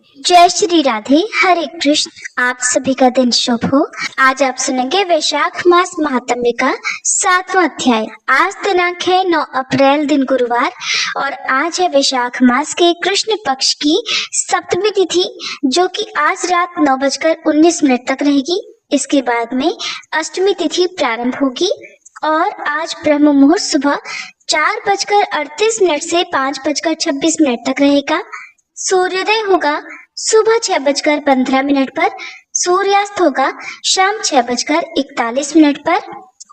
जय श्री राधे। हरे कृष्ण। आप सभी का दिन शुभ हो। आज आप सुनेंगे वैशाख मास महात्म्य का 7वां अध्याय। आज दिनांक है 9 अप्रैल दिन गुरुवार और आज है वैशाख मास के कृष्ण पक्ष की सप्तमी तिथि, जो कि आज रात 9:19 तक रहेगी। इसके बाद में अष्टमी तिथि प्रारंभ होगी और आज ब्रह्म मुहूर्त सुबह 4:38 से 5:26 तक रहेगा। सूर्योदय होगा सुबह 6:15 पर, सूर्यास्त होगा शाम 6:41 पर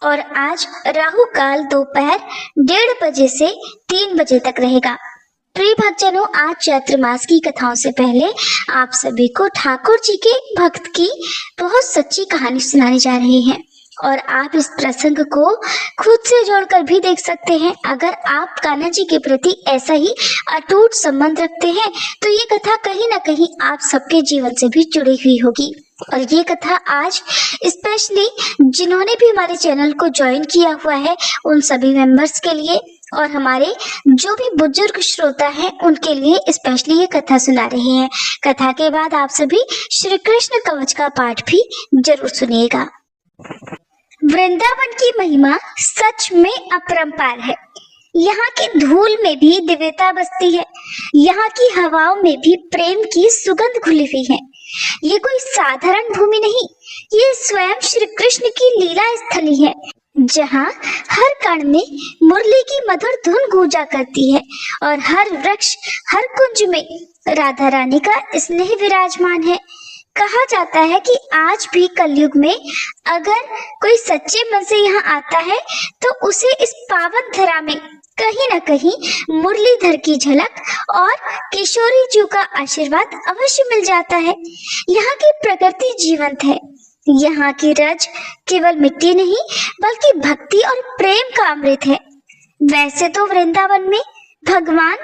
और आज राहु काल दोपहर 1:30 बजे से 3 बजे तक रहेगा। प्रिय भक्तजनों, आज चैत्र मास की कथाओं से पहले आप सभी को ठाकुर जी के भक्त की बहुत सच्ची कहानी सुनाने जा रहे हैं और आप इस प्रसंग को खुद से जोड़कर भी देख सकते हैं। अगर आप कान्हा जी के प्रति ऐसा ही अटूट संबंध रखते हैं तो ये कथा कहीं ना कहीं आप सबके जीवन से भी जुड़ी हुई होगी। और ये कथा आज स्पेशली जिन्होंने भी हमारे चैनल को ज्वाइन किया हुआ है उन सभी मेंबर्स के लिए और हमारे जो भी बुजुर्ग श्रोता हैं उनके लिए स्पेशली ये कथा सुना रहे हैं। कथा के बाद आप सभी श्री कृष्ण कवच का पाठ भी जरूर सुनिएगा। वृंदावन की महिमा सच में अपरंपार है। यहाँ की धूल में भी दिव्यता बसती है, यहाँ की हवाओं में भी प्रेम की सुगंध घुली हुई है। ये कोई साधारण भूमि नहीं, ये स्वयं श्री कृष्ण की लीला स्थली है, जहाँ हर कण में मुरली की मधुर धुन गूंजा करती है और हर वृक्ष हर कुंज में राधा रानी का स्नेह विराजमान है। कहा जाता है कि आज भी कलयुग में अगर कोई सच्चे मन से यहाँ आता है तो उसे इस पावन धरा में कहीं न कहीं मुरलीधर की झलक और किशोरी जी का आशीर्वाद अवश्य मिल जाता है। यहाँ की प्रकृति जीवंत है, यहाँ की रज केवल मिट्टी नहीं बल्कि भक्ति और प्रेम का अमृत है। वैसे तो वृंदावन में भगवान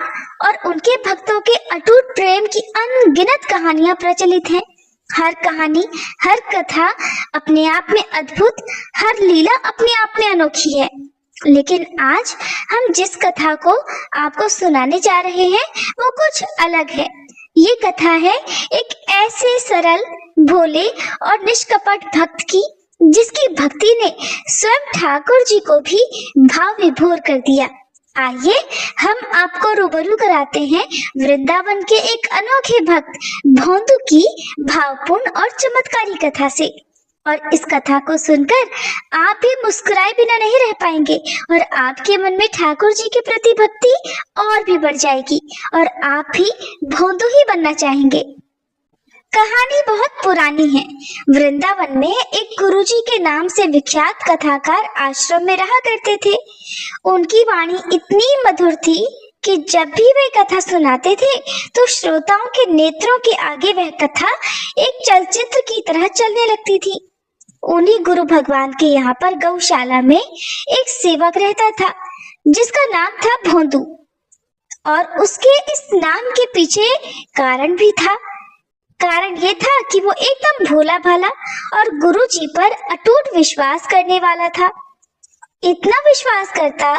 और उनके भक्तों के अटूट प्रेम की अनगिनत कहानियां प्रचलित हैं। हर कहानी, हर कथा अपने आप में अद्भुत, हर लीला अपने आप में अनोखी है। लेकिन आज हम जिस कथा को आपको सुनाने जा रहे हैं वो कुछ अलग है। ये कथा है एक ऐसे सरल, भोले और निष्कपट भक्त की, जिसकी भक्ति ने स्वयं ठाकुर जी को भी भाव विभोर कर दिया। आइए हम आपको रूबरू कराते हैं वृंदावन के एक अनोखे भक्त भोंदू की भावपूर्ण और चमत्कारी कथा से। और इस कथा को सुनकर आप भी मुस्कुराए बिना नहीं रह पाएंगे और आपके मन में ठाकुर जी के प्रति भक्ति और भी बढ़ जाएगी और आप भी भोंदू ही बनना चाहेंगे। कहानी बहुत पुरानी है। वृंदावन में एक गुरुजी के नाम से विख्यात कथाकार आश्रम में रहा करते थे। उनकी वाणी इतनी मधुर थी कि जब भी वे कथा सुनाते थे तो श्रोताओं के नेत्रों के आगे वह कथा एक चलचित्र की तरह चलने लगती थी। उन्हीं गुरु भगवान के यहाँ पर गौशाला में एक सेवक रहता था जिसका नाम था भोंदू और उसके इस नाम के पीछे कारण भी था। कारण ये था कि वो एकदम भोला भाला और गुरु जी पर अटूट विश्वास करने वाला था। इतना विश्वास करता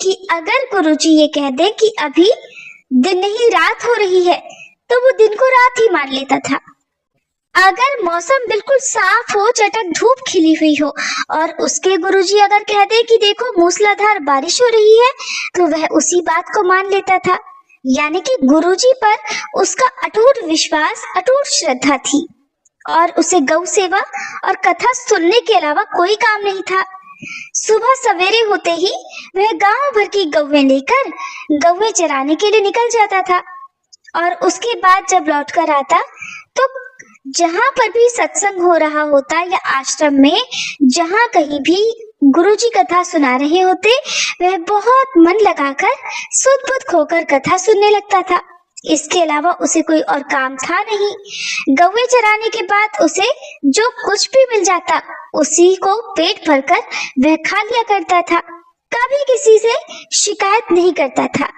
कि अगर गुरु जी ये कह दे कि अभी दिन नहीं रात हो रही है तो वो दिन को रात ही मान लेता था। अगर मौसम बिल्कुल साफ हो, चटक धूप खिली हुई हो और उसके गुरुजी अगर कह दे कि देखो मूसलाधार बारिश हो रही है तो वह उसी बात को मान लेता था। यानी कि गुरुजी पर उसका अटूट विश्वास, अटूट श्रद्धा थी और उसे गौ सेवा और कथा सुनने के अलावा कोई काम नहीं था। सुबह सवेरे होते ही वह गांव भर की गौवें लेकर गौवें चराने के लिए निकल जाता था और उसके बाद जब लौट कर आता तो जहां पर भी सत्संग हो रहा होता या आश्रम में जहां कहीं भी गुरुजी कथा सुना रहे होते वह बहुत मन लगाकर सुध-बुध खोकर कथा सुनने लगता था। इसके अलावा उसे कोई और काम था नहीं। गौवें चराने के बाद उसे जो कुछ भी मिल जाता उसी को पेट भरकर वह खा लिया करता था। कभी किसी से शिकायत नहीं करता था।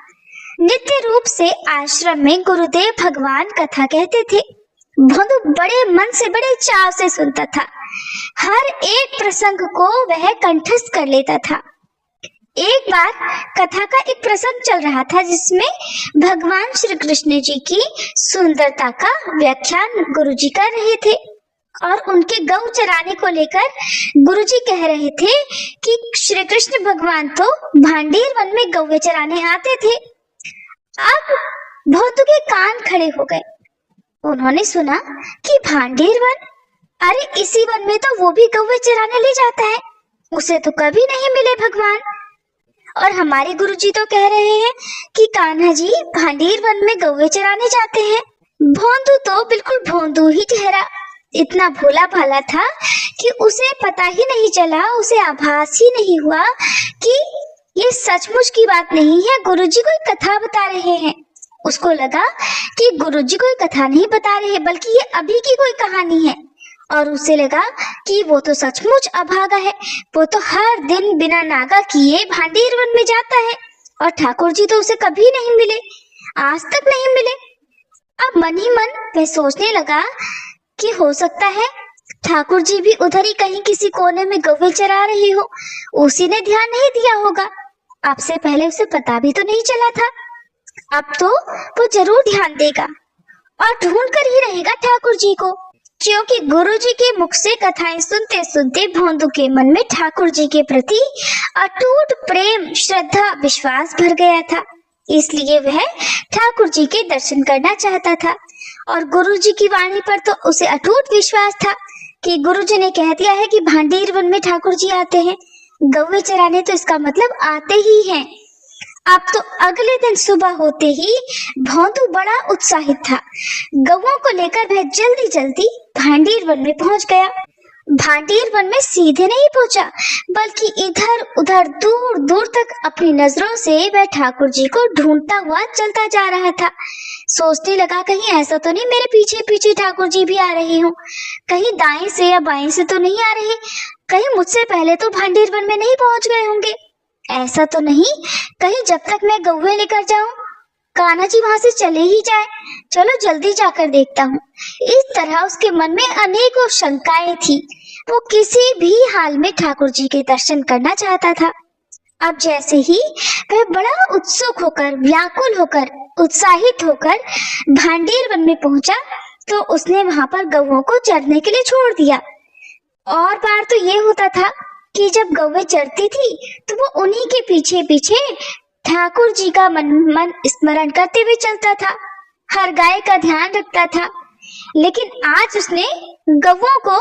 नित्य रूप से आश्रम में गुरुदेव भगवान कथा कहते थे। भोंदू बड़े मन से, बड़े चाव से सुनता था। हर एक प्रसंग को वह कंठस्थ कर लेता था। एक बार कथा का एक प्रसंग चल रहा था जिसमें भगवान श्री कृष्ण जी की सुंदरता का व्याख्यान गुरुजी कर रहे थे और उनके गौ चराने को लेकर गुरुजी कह रहे थे कि श्री कृष्ण भगवान तो भांडीर वन में गौवे चराने आते थे। अब भौतू के कान खड़े हो गए। उन्होंने सुना कि भांडीर वन, अरे इसी वन में तो वो भी गौवे चराने ले जाता है, उसे तो कभी नहीं मिले भगवान। और हमारे गुरुजी तो कह रहे हैं कि कान्हा जी भांडीर वन में गौवे चराने जाते हैं। भोंदू तो बिल्कुल भोंदू ही ठहरा, इतना भोला भाला था कि उसे पता ही नहीं चला, उसे आभास ही नहीं हुआ कि ये सचमुच की बात नहीं है, गुरुजी कोई कथा बता रहे हैं। उसको लगा कि गुरुजी कोई कथा नहीं बता रहे बल्कि ये अभी की कोई कहानी है, और उसे लगा कि वो तो सचमुच अभागा है, वो तो हर दिन बिना नागा किए भांडीर वन में जाता है और ठाकुर जी तो उसे कभी नहीं मिले, आज तक नहीं मिले। अब मन ही मन वह सोचने लगा कि हो सकता है ठाकुर जी भी उधर ही कहीं किसी कोने में गौवे चरा रहे हो, उसी ने ध्यान नहीं दिया होगा, अब से पहले उसे पता भी तो नहीं चला था। अब तो वो जरूर ध्यान देगा और ढूंढ कर ही रहेगा ठाकुर जी को, क्योंकि गुरुजी के मुख से कथाएं सुनते सुनते भोंदू के मन में ठाकुर जी के प्रति अटूट प्रेम, श्रद्धा, विश्वास भर गया था। इसलिए वह ठाकुर जी के दर्शन करना चाहता था और गुरुजी की वाणी पर तो उसे अटूट विश्वास था कि गुरुजी ने कह दिया है कि भांडीर वन में ठाकुर जी आते हैं, गौवे चराने तो इसका मतलब आते ही हैं। अब तो अगले दिन सुबह होते ही भोंदू बड़ा उत्साहित था। गौओं को लेकर वह जल्दी जल्दी भांडीर वन में पहुंच गया। भांडीर वन में सीधे नहीं पहुंचा बल्कि इधर उधर दूर दूर तक अपनी नजरों से वह ठाकुर जी को ढूंढता हुआ चलता जा रहा था। सोचने लगा कहीं ऐसा तो नहीं मेरे पीछे पीछे ठाकुर जी भी आ रहे हो, कहीं दाएं से या बाएं से तो नहीं आ रहे, कहीं मुझसे पहले तो भांडीर वन में नहीं पहुंच गए होंगे, ऐसा तो नहीं कहीं जब तक मैं गौवे लेकर जाऊं कान्हा जी वहां से चले ही जाए, चलो जल्दी जाकर देखता हूँ। इस तरह उसके मन में अनेकों शंकाएं थी। वो किसी भी हाल में ठाकुर जी के दर्शन करना चाहता था। अब जैसे ही वह बड़ा उत्सुक होकर, व्याकुल होकर, उत्साहित होकर भांडीर वन में पहुंचा तो उसने वहां पर गौओं को चरने के लिए छोड़ दिया। और बार तो ये होता था कि जब गौवें चरती थी तो वो उन्हीं के पीछे पीछे ठाकुर जी का मन स्मरण करते हुए चलता था, हर गाय का ध्यान रखता था। लेकिन आज उसने गौओं को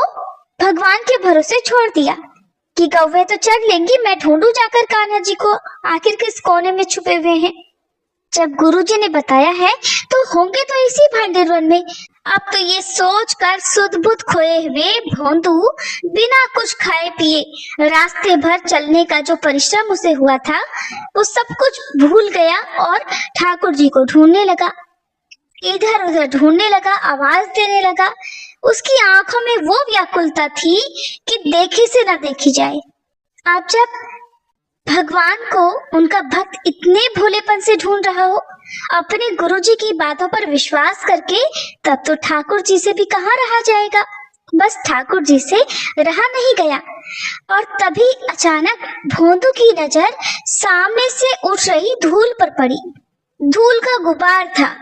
भगवान के भरोसे छोड़ दिया कि गौवें तो चढ़ लेंगी, मैं ढूंढूं जाकर कान्हा जी को, आखिर किस कोने में छुपे हुए हैं। जब गुरुजी ने बताया है तो होंगे तो इसी भांडीर वन में। अब तो ये सोचकर सुध बुध खोए हुए भोंदू बिना कुछ खाए पिए रास्ते भर चलने का जो परिश्रम उसे हुआ था वो सब कुछ भूल गया और ठाकुर जी को ढूंढने लगा, इधर उधर ढूंढने लगा, आवाज देने लगा। उसकी आंखों में वो व्याकुलता थी कि देखी से न देखी जाए। अब जब भगवान को उनका भक्त इतने भोलेपन से ढूंढ रहा हो, अपने गुरुजी की बातों पर विश्वास करके, तब तो ठाकुर जी से भी कहाँ रहा जाएगा। बस ठाकुर जी से रहा नहीं गया और तभी अचानक भोंदू की नजर सामने से उठ रही धूल पर पड़ी। धूल का गुबार था,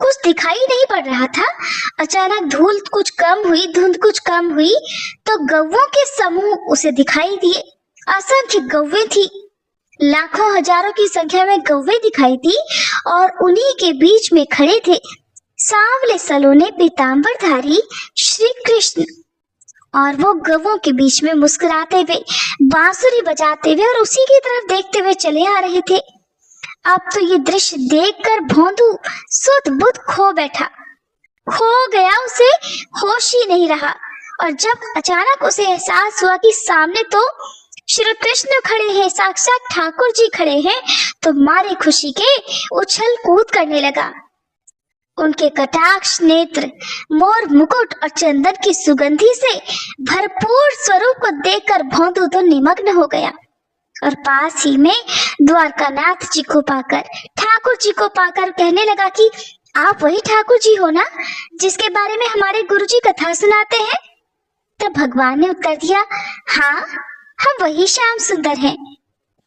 कुछ दिखाई नहीं पड़ रहा था। अचानक धूल कुछ कम हुई, धुंध कुछ कम हुई तो गौओं के समूह उसे दिखाई दिए। असंख्य गौवें थी, लाखों हजारों की संख्या में गौवें दिखाई दी और उन्हीं के बीच में खड़े थे सांवले सलोने पीतांबरधारी श्री कृष्ण। और वो गौओं के बीच में मुस्कुराते हुए, बांसुरी बजाते हुए और उसी की तरफ देखते हुए चले आ रहे थे। अब तो ये दृश्य देखकर भोंदू सुध बुध खो बैठा, खो गया, उसे होश ही नहीं रहा। और जब अचानक उसे एहसास हुआ कि सामने तो श्री कृष्ण खड़े हैं, साक्षात ठाकुर जी खड़े हैं, तो मारे खुशी के उछल कूद करने लगा। उनके कटाक्ष नेत्र, मोर मुकुट और चंदन की सुगंधी से भरपूर स्वरूप को देखकर भोंदू तो निमग्न हो गया। और पास ही में द्वारकानाथ जी को पाकर, ठाकुर जी को पाकर कहने लगा कि आप वही ठाकुर जी हो ना जिसके बारे में हमारे गुरुजी कथा सुनाते हैं। तब भगवान ने उत्तर दिया, हाँ हम वही श्याम सुंदर हैं।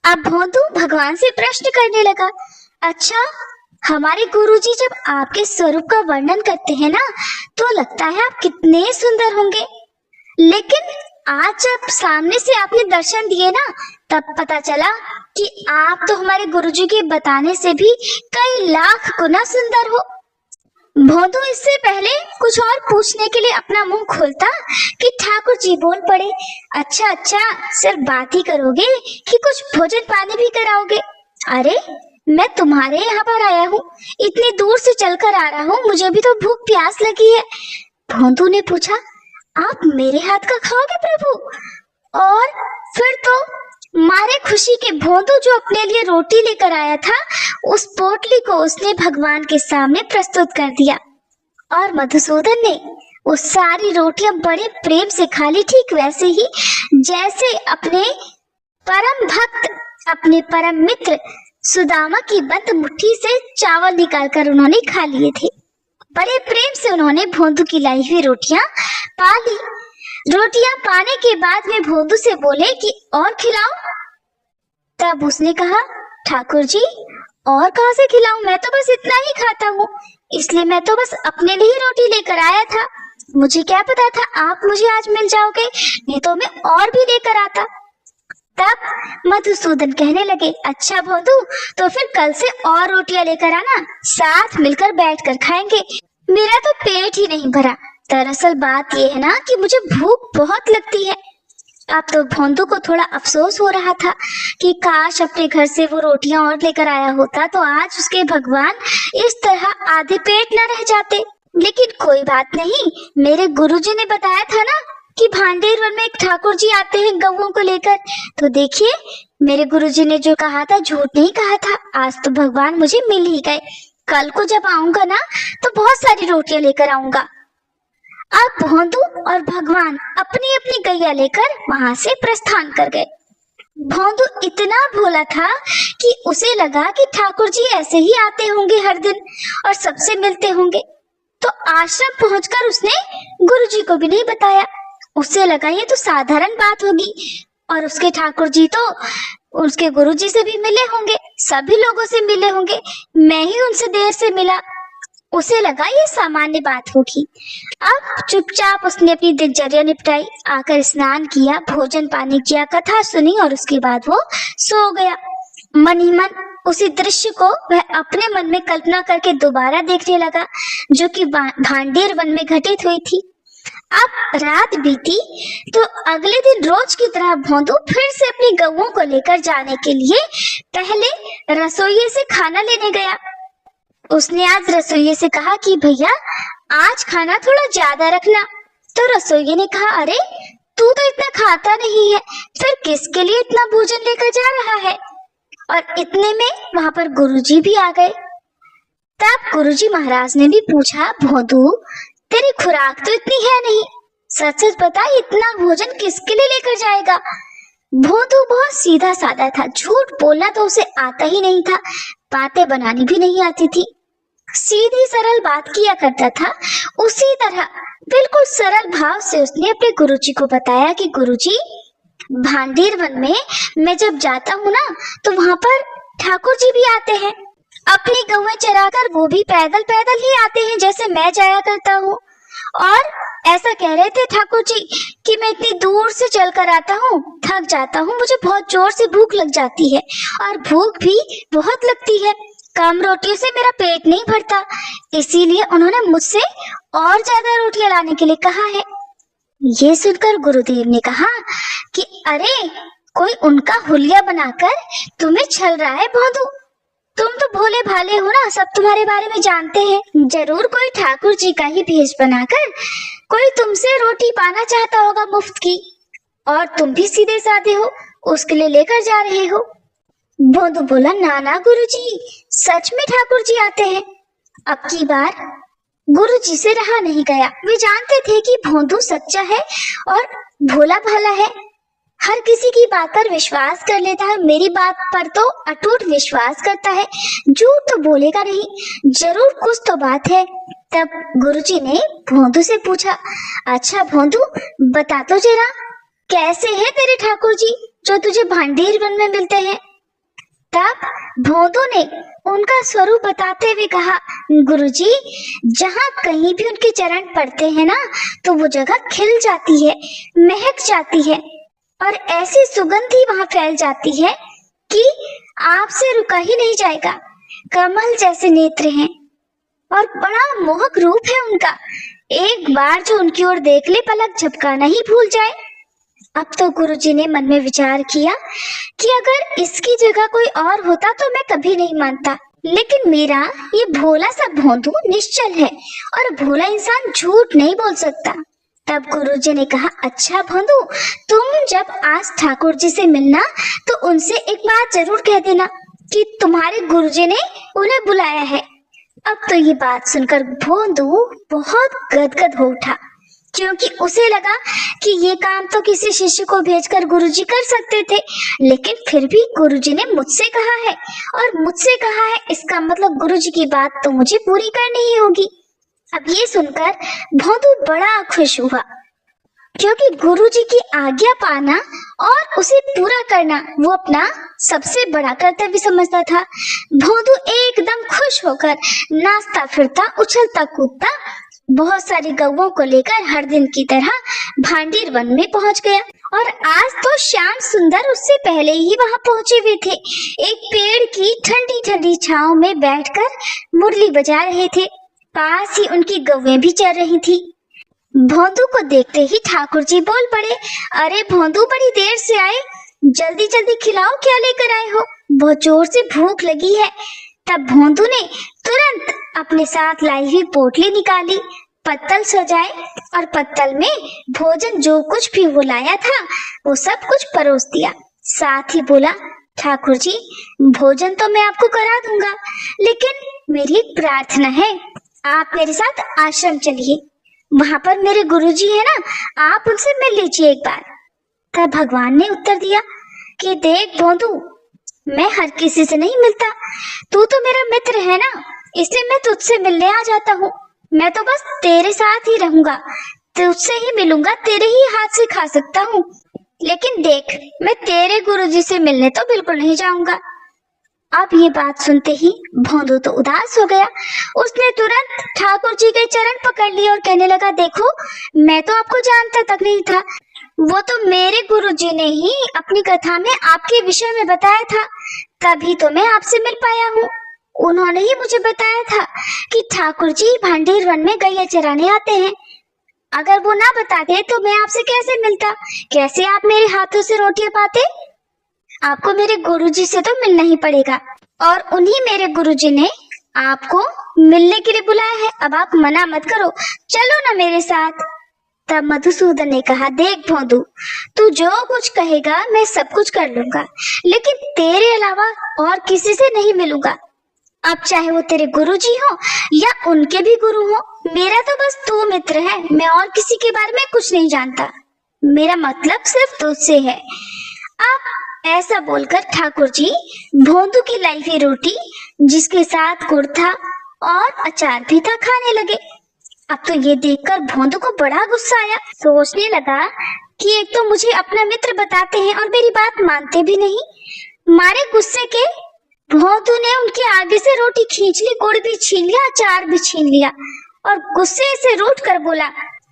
अब भोंदू भगवान से प्रश्न करने लगा, अच्छा, हमारे गुरुजी जब आपके स्वरूप का वर्णन करते हैं ना, तो लगता है आप कितने सुंदर होंगे, लेकिन आज जब सामने से आपने दर्शन दिए ना, तब पता चला कि आप तो हमारे गुरुजी के बताने से भी कई लाख गुना सुंदर हो। भोंदू इससे पहले कुछ और पूछने के लिए अपना मुंह खोलता कि ठाकुर जी बोल पड़े, अच्छा अच्छा, सिर्फ बात ही करोगे कि कुछ भोजन पानी भी कराओगे? अरे, मैं तुम्हारे यहाँ पर आया हूँ, इतनी दूर से चलकर आ रहा हूँ, मुझे भी तो भूख प्यास लगी है। भोंदू ने पूछा, आप मेरे हाथ का खाओगे प्रभु? और फिर तो मारे खुशी के भोंदू जो अपने लिए रोटी लेकर आया था, उस पोटली को उसने भगवान के सामने प्रस्तुत कर दिया और मधुसूदन ने वो सारी रोटियां बड़े प्रेम से खा ली, ठीक वैसे ही जैसे अपने परम भक्त, अपने परम मित्र सुदामा की बंद मुट्ठी से चावल निकालकर उन्होंने खा लिए थे। बड़े प्रेम से उन्होंने भोंदू की लाई हुई रोटियां पा ली। रोटियां पाने के बाद वे भोंदू से बोले कि और खिलाओ। तब उसने कहा, ठाकुर जी, और कहाँ से खिलाऊं, मैं तो बस इतना ही खाता हूँ, इसलिए मैं तो बस अपने लिए ही रोटी लेकर आया था, मुझे क्या पता था आप मुझे आज मिल जाओगे, नहीं तो मैं और भी लेकर आता। तब मधुसूदन कहने लगे, अच्छा भोंदू, तो फिर कल से और रोटियां लेकर आना, साथ मिलकर बैठकर खाएंगे, मेरा तो पेट ही नहीं भरा। दरअसल बात यह है ना कि मुझे भूख बहुत लगती है। अब तो भोंदू को थोड़ा अफसोस हो रहा था कि काश अपने घर से वो रोटियां और लेकर आया होता तो आज उसके भगवान इस तरह आधे पेट न रह जाते। लेकिन कोई बात नहीं, मेरे गुरुजी ने बताया था ना कि भांडेर वन में एक ठाकुर जी आते हैं गऊओं को लेकर, तो देखिए मेरे गुरुजी ने जो कहा था झूठ नहीं कहा था, आज तो भगवान मुझे मिल ही गए। कल को जब आऊंगा ना तो बहुत सारी रोटियां लेकर आऊंगा। अब भोंदू और भगवान अपनी अपनी गैया लेकर वहां से प्रस्थान कर गए। भोंदू इतना भोला था कि उसे लगा कि ठाकुर जी ऐसे ही आते होंगे हर दिन और सबसे मिलते होंगे, तो आश्रम पहुंचकर उसने गुरुजी को भी नहीं बताया। उसे लगा ये तो साधारण बात होगी और उसके ठाकुर जी तो उसके गुरुजी से भी मिले होंगे, सभी लोगों से मिले होंगे, मैं ही उनसे देर से मिला, उसे लगा ये सामान्य बात होगी। अब चुपचाप उसने अपनी दिनचर्या निपटाई, आकर स्नान किया, भोजन पानी किया, कथा सुनी और उसके बाद वो सो गया। मन ही मन उसी दृश्य को वह अपने मन में कल्पना करके दोबारा देखने लगा जो कि भांडेर वन में घटित हुई थी। अब रात बीती तो अगले दिन रोज की तरह भोंदू फिर से अपनी गऊओं को लेकर जाने के लिए पहले रसोइये से खाना लेने गया। उसने आज रसोइये से कहा कि भैया आज खाना थोड़ा ज्यादा रखना, तो रसोइये ने कहा, अरे तू तो इतना खाता नहीं है, फिर किसके लिए इतना भोजन लेकर जा रहा है? और इतने में वहां पर गुरुजी भी आ गए। तब गुरुजी महाराज ने भी पूछा, भोंदू तेरी खुराक तो इतनी है नहीं, सच सच बता इतना भोजन किसके लिए लेकर जाएगा? भोंदू बहुत सीधा साधा था, झूठ बोलना तो उसे आता ही नहीं था, बातें बनानी भी नहीं आती थी, सीधी सरल बात किया करता था। उसी तरह बिल्कुल सरल भाव से उसने अपने गुरुजी को बताया कि गुरुजी, भांडेर वन में मैं जब जाता हूँ ना तो वहां पर ठाकुर जी भी आते हैं, अपनी गौएं चराकर वो भी पैदल पैदल ही आते हैं जैसे मैं जाया करता हूँ। और ऐसा कह रहे थे ठाकुर जी कि मैं इतनी दूर से चलकर आता हूँ, थक जाता हूँ, मुझे बहुत जोर से भूख लग जाती है और भूख भी बहुत लगती है, कम रोटियों से मेरा पेट नहीं भरता, इसीलिए उन्होंने मुझसे और ज्यादा रोटियां लाने के लिए कहा है। ये सुनकर गुरुदेव ने कहा कि अरे कोई उनका हुलिया बनाकर तुम्हें छल रहा है भोंदू, तुम तो भोले भाले हो ना, सब तुम्हारे बारे में जानते हैं, जरूर कोई ठाकुर जी का ही भेष बनाकर कोई तुमसे रोटी पाना चाहता होगा मुफ्त की, और तुम भी सीधे साधे हो, उसके लिए लेकर जा रहे हो। भोंदू बोला, ना ना गुरुजी, सच में ठाकुर जी आते हैं। अब की बार गुरुजी से रहा नहीं गया, वे जानते थे कि भोंदू सच्चा है और भोला भाला है, हर किसी की बात पर विश्वास कर लेता है, मेरी बात पर तो अटूट विश्वास करता है, झूठ तो बोलेगा नहीं, जरूर कुछ तो बात है। तब गुरुजी ने भोंदू से पूछा, अच्छा भोंदू बता तो जरा, कैसे हैं तेरे ठाकुर जी जो तुझे भांडेर वन में मिलते हैं? तब भोंदू ने उनका स्वरूप बताते हुए कहा, गुरुजी, जहाँ कहीं भी उनके चरण पड़ते हैं ना, तो वो जगह खिल जाती है, महक जाती है और ऐसी सुगंधी वहां फैल जाती है कि आपसे रुका ही नहीं जाएगा। कमल जैसे नेत्र हैं और बड़ा मोहक रूप है उनका। एक बार जो उनकी ओर देख ले, पलक झपकाना ही भूल जाए। अब तो गुरुजी ने मन में विचार किया कि अगर इसकी जगह कोई और होता तो मैं कभी नहीं मानता, लेकिन मेरा ये भोला सा भोंदू निश्चल है और भोला इंसान झूठ नहीं बोल सकता। तब गुरुजी ने कहा, अच्छा भोंदू, तुम जब आज ठाकुर जी से मिलना तो उनसे एक बात जरूर कह देना कि तुम्हारे गुरुजी ने उन्हें बुलाया है। अब तो ये बात सुनकर भोंदू बहुत गदगद हो उठा, क्योंकि उसे लगा कि ये काम तो किसी शिष्य को भेजकर गुरुजी कर सकते थे, लेकिन फिर भी गुरुजी ने मुझसे कहा है और मुझसे कहा है, इसका मतलब गुरुजी की बात तो मुझे पूरी करनी ही होगी। अब ये सुनकर भोंदू बड़ा खुश हुआ, क्योंकि गुरुजी की आज्ञा पाना और उसे पूरा करना वो अपना सबसे बड़ा कर्तव्य समझता था। भोंदू एकदम खुश होकर नाचता फिरता, उछलता कूदता बहुत सारी गौओं को लेकर हर दिन की तरह भांडीर वन में पहुंच गया। और आज तो श्याम सुंदर उससे पहले ही वहां पहुंचे हुए थे। एक पेड़ की ठंडी ठंडी छांव में बैठकर मुरली बजा रहे थे। पास ही उनकी गौएं भी चर रही थी। भोंदू को देखते ही ठाकुर जी बोल पड़े, अरे भोंदू, बड़ी देर से आए, जल्दी जल्दी खिलाओ, क्या लेकर आए हो? बहुत जोर से भूख लगी है। तब भोंदू ने तुरंत अपने साथ लाई हुई पोटली निकाली, पत्तल सजाए और पत्तल में भोजन जो कुछ भी वो लाया था वो सब कुछ परोस दिया। साथ ही बोला, ठाकुर जी, भोजन तो मैं आपको करा दूंगा, लेकिन मेरी एक प्रार्थना है, आप मेरे साथ आश्रम चलिए, वहां पर मेरे गुरुजी है ना, आप उनसे मिल लीजिए एक बार। तब भगवान ने उत्तर दिया कि देख भोंदू, मैं हर किसी से नहीं मिलता, तू तो मेरा मित्र है ना, इसलिए मैं तुझसे मिलने आ जाता हूँ। मैं तो बस तेरे साथ ही रहूंगा, तुझसे ही मिलूंगा, तेरे ही हाथ से खा सकता हूँ, लेकिन देख, मैं तेरे गुरुजी से मिलने तो बिल्कुल नहीं जाऊंगा। अब ये बात सुनते ही भोंदू तो उदास हो गया। उसने तुरंत ठाकुर जी के चरण पकड़ लिए और कहने लगा, देखो, मैं तो आपको जानता तक नहीं था, वो तो मेरे गुरुजी ने ही अपनी कथा में आपके विषय में बताया था, तभी तो मैं आपसे मिल पाया हूँ। उन्होंने ही मुझे बताया था कि ठाकुर जी भांडीर वन में गैया चराने आते हैं। अगर वो ना बताते तो मैं आपसे कैसे मिलता, कैसे आप मेरे हाथों से रोटियां पाते? आपको मेरे गुरुजी से तो मिलना ही पड़ेगा, और उन्हीं मेरे गुरुजी ने आपको मिलने के लिए बुलाया है। अब आप मना मत करो, चलो ना मेरे साथ। तब मधुसूदन ने कहा, देख भोंदू, तू जो कुछ कहेगा मैं सब कुछ कर लूंगा, लेकिन तेरे अलावा और किसी से नहीं मिलूंगा। अब चाहे वो तेरे गुरुजी हो या उनके भी गुरु हो, मेरा तो बस तू मित्र है, मैं और किसी के बारे में कुछ नहीं जानता, मेरा मतलब सिर्फ तुझसे है। अब ऐसा बोलकर ठाकुर जी भोंदू की लाई हुई रोटी, जिसके साथ गुड़ था और अचार भी था, खाने लगे। अब तो ये देखकर भोंदू को बड़ा गुस्सा आया। सोचने लगा कि एक तो मुझे अपना मित्र बताते हैं और मेरी बात मानते भी नहीं। मारे गुस्से के भोंदू ने उनके आगे से रोटी खींच ली, गुड़ भी छीन लिया, अचार भी छीन लिया और गुस्से से रूठ कर बोला,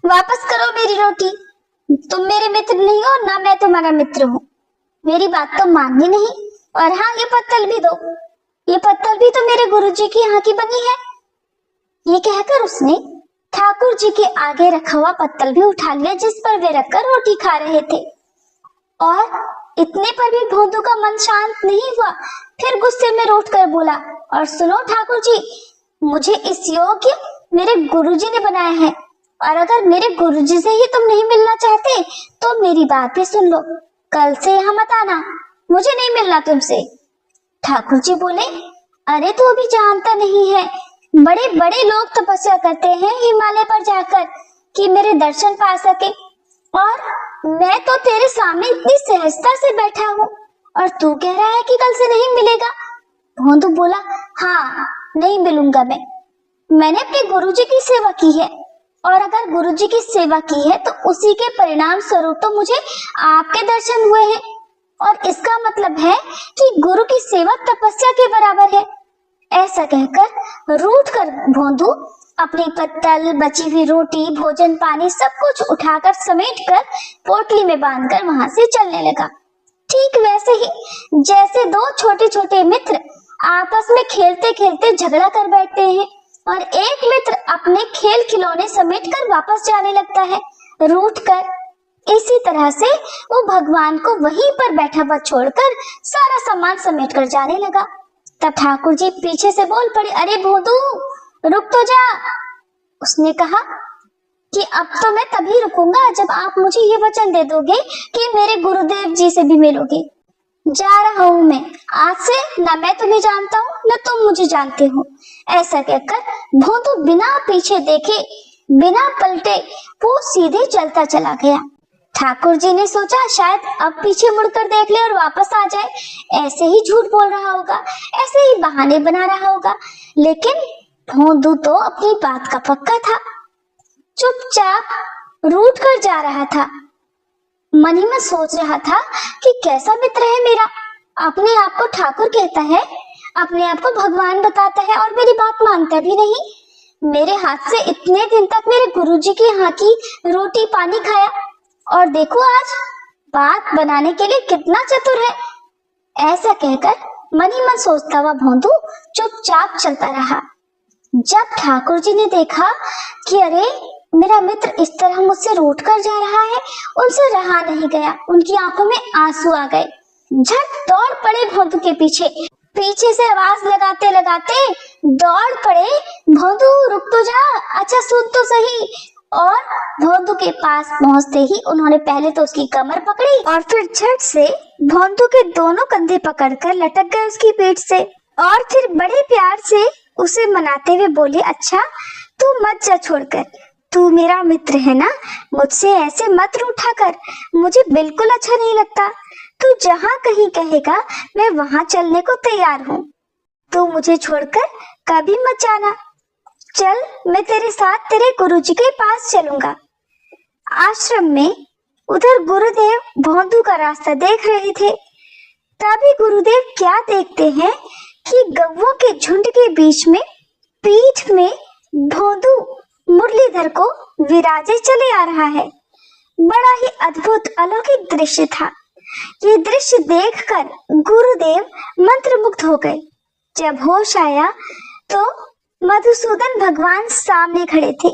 वापस करो मेरी रोटी, तुम मेरे मित्र नहीं हो, ना मैं तुम्हारा मित्र हूँ, मेरी बात तो माननी नहीं। और हाँ, ये पत्तल भी दो, ये पत्तल भी तो मेरे गुरुजी की यहाँ की बनी है। ये कहकर उसने ठाकुर जी के आगे रखा हुआ पत्तल भी उठा लिया, जिस पर वे रखकर रोटी खा रहे थे। और इतने पर भी भोंदू का मन शांत नहीं हुआ, फिर गुस्से में रूठ कर बोला, और सुनो ठाकुर जी, मुझे इस योग्य मेरे गुरुजी ने बनाया है, और अगर मेरे गुरुजी से ही तुम नहीं मिलना चाहते तो मेरी बात भी सुन लो, कल से यहाँ मत आना, मुझे नहीं मिलना तुमसे। ठाकुर जी बोले, अरे तू अभी जानता नहीं है, बड़े बड़े लोग तपस्या करते हैं हिमालय पर जाकर कि मेरे दर्शन पा सके, और मैं तो तेरे सामने इतनी सहजता से बैठा हूँ और तू कह रहा है कि कल से नहीं मिलेगा। भोंदू बोला, हाँ, नहीं मिलूंगा मैंने अपने गुरुजी की सेवा की है, और अगर गुरुजी की सेवा की है तो उसी के परिणाम स्वरूप तो मुझे आपके दर्शन हुए हैं, और इसका मतलब है कि गुरु की सेवा तपस्या के बराबर है। ऐसा कहकर रूठ कर भोंदू अपनी पत्तल, बची हुई रोटी, भोजन पानी सब कुछ उठाकर समेट कर पोटली में बांधकर वहां से चलने लगा। ठीक वैसे ही जैसे दो छोटे छोटे मित्र आपस में खेलते खेलते झगड़ा कर बैठते हैं और एक मित्र अपने खेल खिलौने समेट कर वापस जाने लगता है रूठ कर। इसी तरह से वो भगवान को वहीं पर बैठा हुआ छोड़कर सारा सामान समेट कर जाने लगा। तब ठाकुर जी पीछे से बोल पड़े, अरे भोंदू रुक तो जा। उसने कहा कि अब तो मैं तभी रुकूंगा जब आप मुझे ये वचन दे दोगे कि मेरे गुरुदेव जी से भी मिलोगे। जा रहा हूं मैं, आज से ना मैं तुम्हें जानता हूँ न तुम मुझे जानते हो। ऐसा कहकर भोंदू बिना पीछे देखे, बिना पलटे वो सीधे चलता चला गया। ठाकुर जी ने सोचा शायद अब पीछे मुड़कर देख ले और वापस आ जाए, ऐसे ही झूठ बोल रहा होगा, ऐसे ही बहाने बना रहा होगा। लेकिन भोंदू तो अपनी बात का पक्का था, चुपचाप रूठ कर जा रहा था। मन ही में सोच रहा था कि कैसा मित्र है मेरा, अपने आप को ठाकुर कहता है, अपने आप को भगवान बताता है और मेरी बात मानता भी नहीं। मेरे हाथ से इतने दिन तक मेरे गुरुजी के यहाँ की रोटी पानी खाया और देखो आज बात बनाने के लिए कितना चतुर है। ऐसा कहकर मन ही मन सोचता हुआ भोंदू चुपचाप चलता रहा। जब ठाकुर जी ने देखा कि अरे मेरा मित्र इस तरह मुझसे रूठ कर जा रहा है, उनसे रहा नहीं गया, उनकी आंखों में आंसू आ गए। झट दौड़ पड़े भोंदू के पीछे, पीछे से आवाज लगाते लगाते दौड़ पड़े, भोंदू रुक तो जा, अच्छा सुन तो सही। और भोंदू के पास पहुंचते ही उन्होंने पहले तो उसकी कमर पकड़ी और फिर झट से भोंदू के दोनों कंधे पकड़कर लटक गए उसकी पीठ से और फिर बड़े प्यार से उसे मनाते हुए बोले, अच्छा तू मत जा छोड़कर, तू मेरा मित्र है ना, मुझसे ऐसे मत रूठा कर, मुझे बिल्कुल अच्छा नहीं लगता। तू जहाँ कहीं कहेगा मैं वहां चलने को तैयार हूँ, तू मुझे छोड़कर कभी मत जाना। चल मैं तेरे साथ तेरे गुरुजी के पास चलूंगा। आश्रम में उधर गुरुदेव भोंदू का रास्ता देख रहे थे। तभी गुरुदेव क्या देखते हैं कि गव्वों के झुंड के बीच में पीठ में भोंदू मुरलीधर को विराजे चले आ रहा है। बड़ा ही अद्भुत अलौकिक दृश्य था। ये दृश्य देखकर गुरुदेव मंत्रमुग्ध हो गए। जब होश आया तो मधुसूदन भगवान सामने खड़े थे।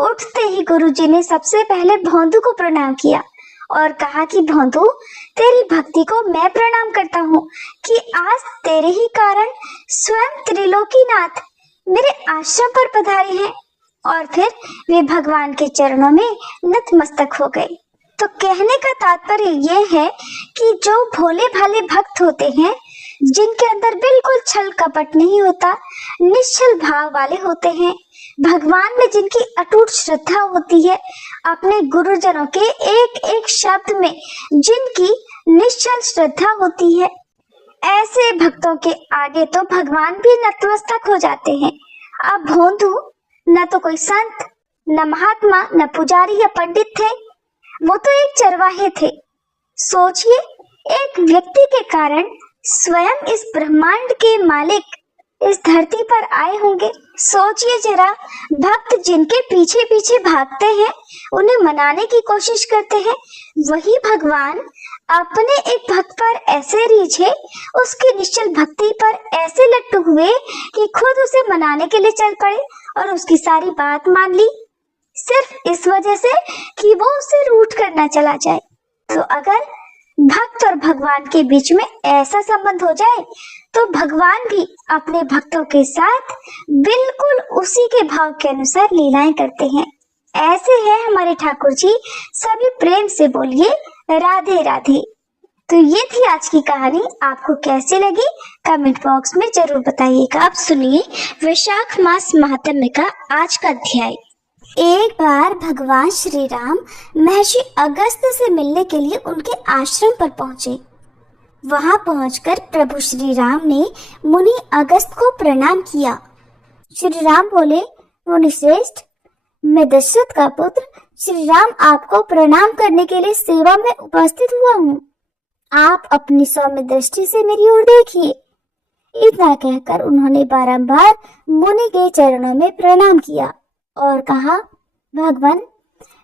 उठते ही गुरुजी ने सबसे पहले भोंदू को प्रणाम किया और कहा कि भोंदू तेरी भक्ति को मैं प्रणाम करता हूँ कि आज तेरे ही कारण स्वयं त्रिलोकीनाथ मेरे आश्रम पर पधारे हैं। और फिर वे भगवान के चरणों में नतमस्तक हो गए। तो कहने का तात्पर्य ये है कि जो भोले भाले भक्त होते हैं, जिनके अंदर बिल्कुल छल कपट नहीं होता, निश्चल भाव वाले होते हैं, भगवान में जिनकी अटूट श्रद्धा होती है, अपने गुरुजनों के एक एक शब्द में जिनकी निश्चल श्रद्धा होती है, ऐसे भक्तों के आगे तो भगवान भी नतमस्तक हो जाते हैं। अब भोंदू न तो कोई संत, न महात्मा, न पुजारी या पंडित थे, वो तो एक चरवाहे थे। सोचिए, एक व्यक्ति के कारण स्वयं इस ब्रह्मांड के मालिक इस धरती पर आए होंगे। सोचिए जरा, भक्त जिनके पीछे पीछे भागते हैं, उन्हें मनाने की कोशिश करते हैं, वही भगवान अपने एक भक्त पर ऐसे रीझे, उसकी निश्चल भक्ति पर ऐसे लट्टू हुए कि खुद उसे मनाने के लिए चल पड़े और उसकी सारी बात मान ली, सिर्फ इस वजह से कि वो उसे रूठ करना चला जाए। तो अगर भक्त और भगवान के बीच में ऐसा संबंध हो जाए तो भगवान भी अपने भक्तों के साथ बिल्कुल उसी के भाव के अनुसार लीलाएं करते हैं। ऐसे हैं हमारे ठाकुर जी। सभी प्रेम से बोलिए राधे राधे। तो ये थी आज की कहानी। आपको कैसी लगी कमेंट बॉक्स में जरूर बताइएगा। आप सुनिए वैशाख मास महात्म्य का आज का अध्याय। एक बार भगवान श्री राम महर्षि अगस्त से मिलने के लिए उनके आश्रम पर पहुंचे। वहां पहुंचकर प्रभु श्री राम ने मुनि अगस्त को प्रणाम किया। श्री राम बोले, मुनि श्रेष्ठ, मैं दशरथ का पुत्र श्री राम आपको प्रणाम करने के लिए सेवा में उपस्थित हुआ हूँ। आप अपनी सौम्य दृष्टि से मेरी ओर देखिए। इतना कहकर उन्होंने बारंबार मुनि के चरणों में प्रणाम किया और कहा, भगवान,